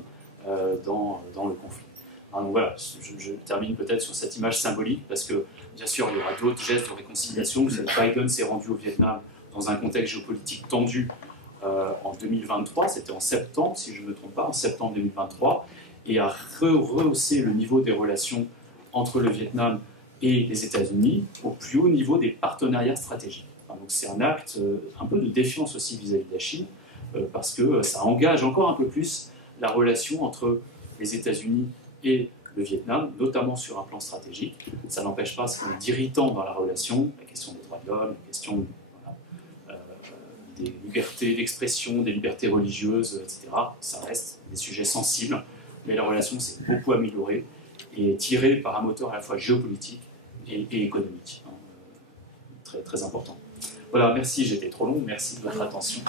dans le conflit. Alors, donc voilà, je termine peut-être sur cette image symbolique, parce que bien sûr, il y aura d'autres gestes de réconciliation. Vous savez, Biden s'est rendu au Vietnam dans un contexte géopolitique tendu en 2023, c'était en septembre, si je ne me trompe pas, en septembre 2023, et a rehaussé le niveau des relations entre le Vietnam et les États-Unis au plus haut niveau des partenariats stratégiques. Donc c'est un acte un peu de défiance aussi vis-à-vis de la Chine, parce que ça engage encore un peu plus la relation entre les États-Unis et le Vietnam, notamment sur un plan stratégique. Ça n'empêche pas ce qu'on est d'irritant dans la relation, la question des droits de l'homme, la question des libertés d'expression, des libertés religieuses, etc. Ça reste des sujets sensibles, mais la relation s'est beaucoup améliorée et tirée par un moteur à la fois géopolitique et économique. Très, très important. Voilà, merci, j'étais trop long, merci de votre attention.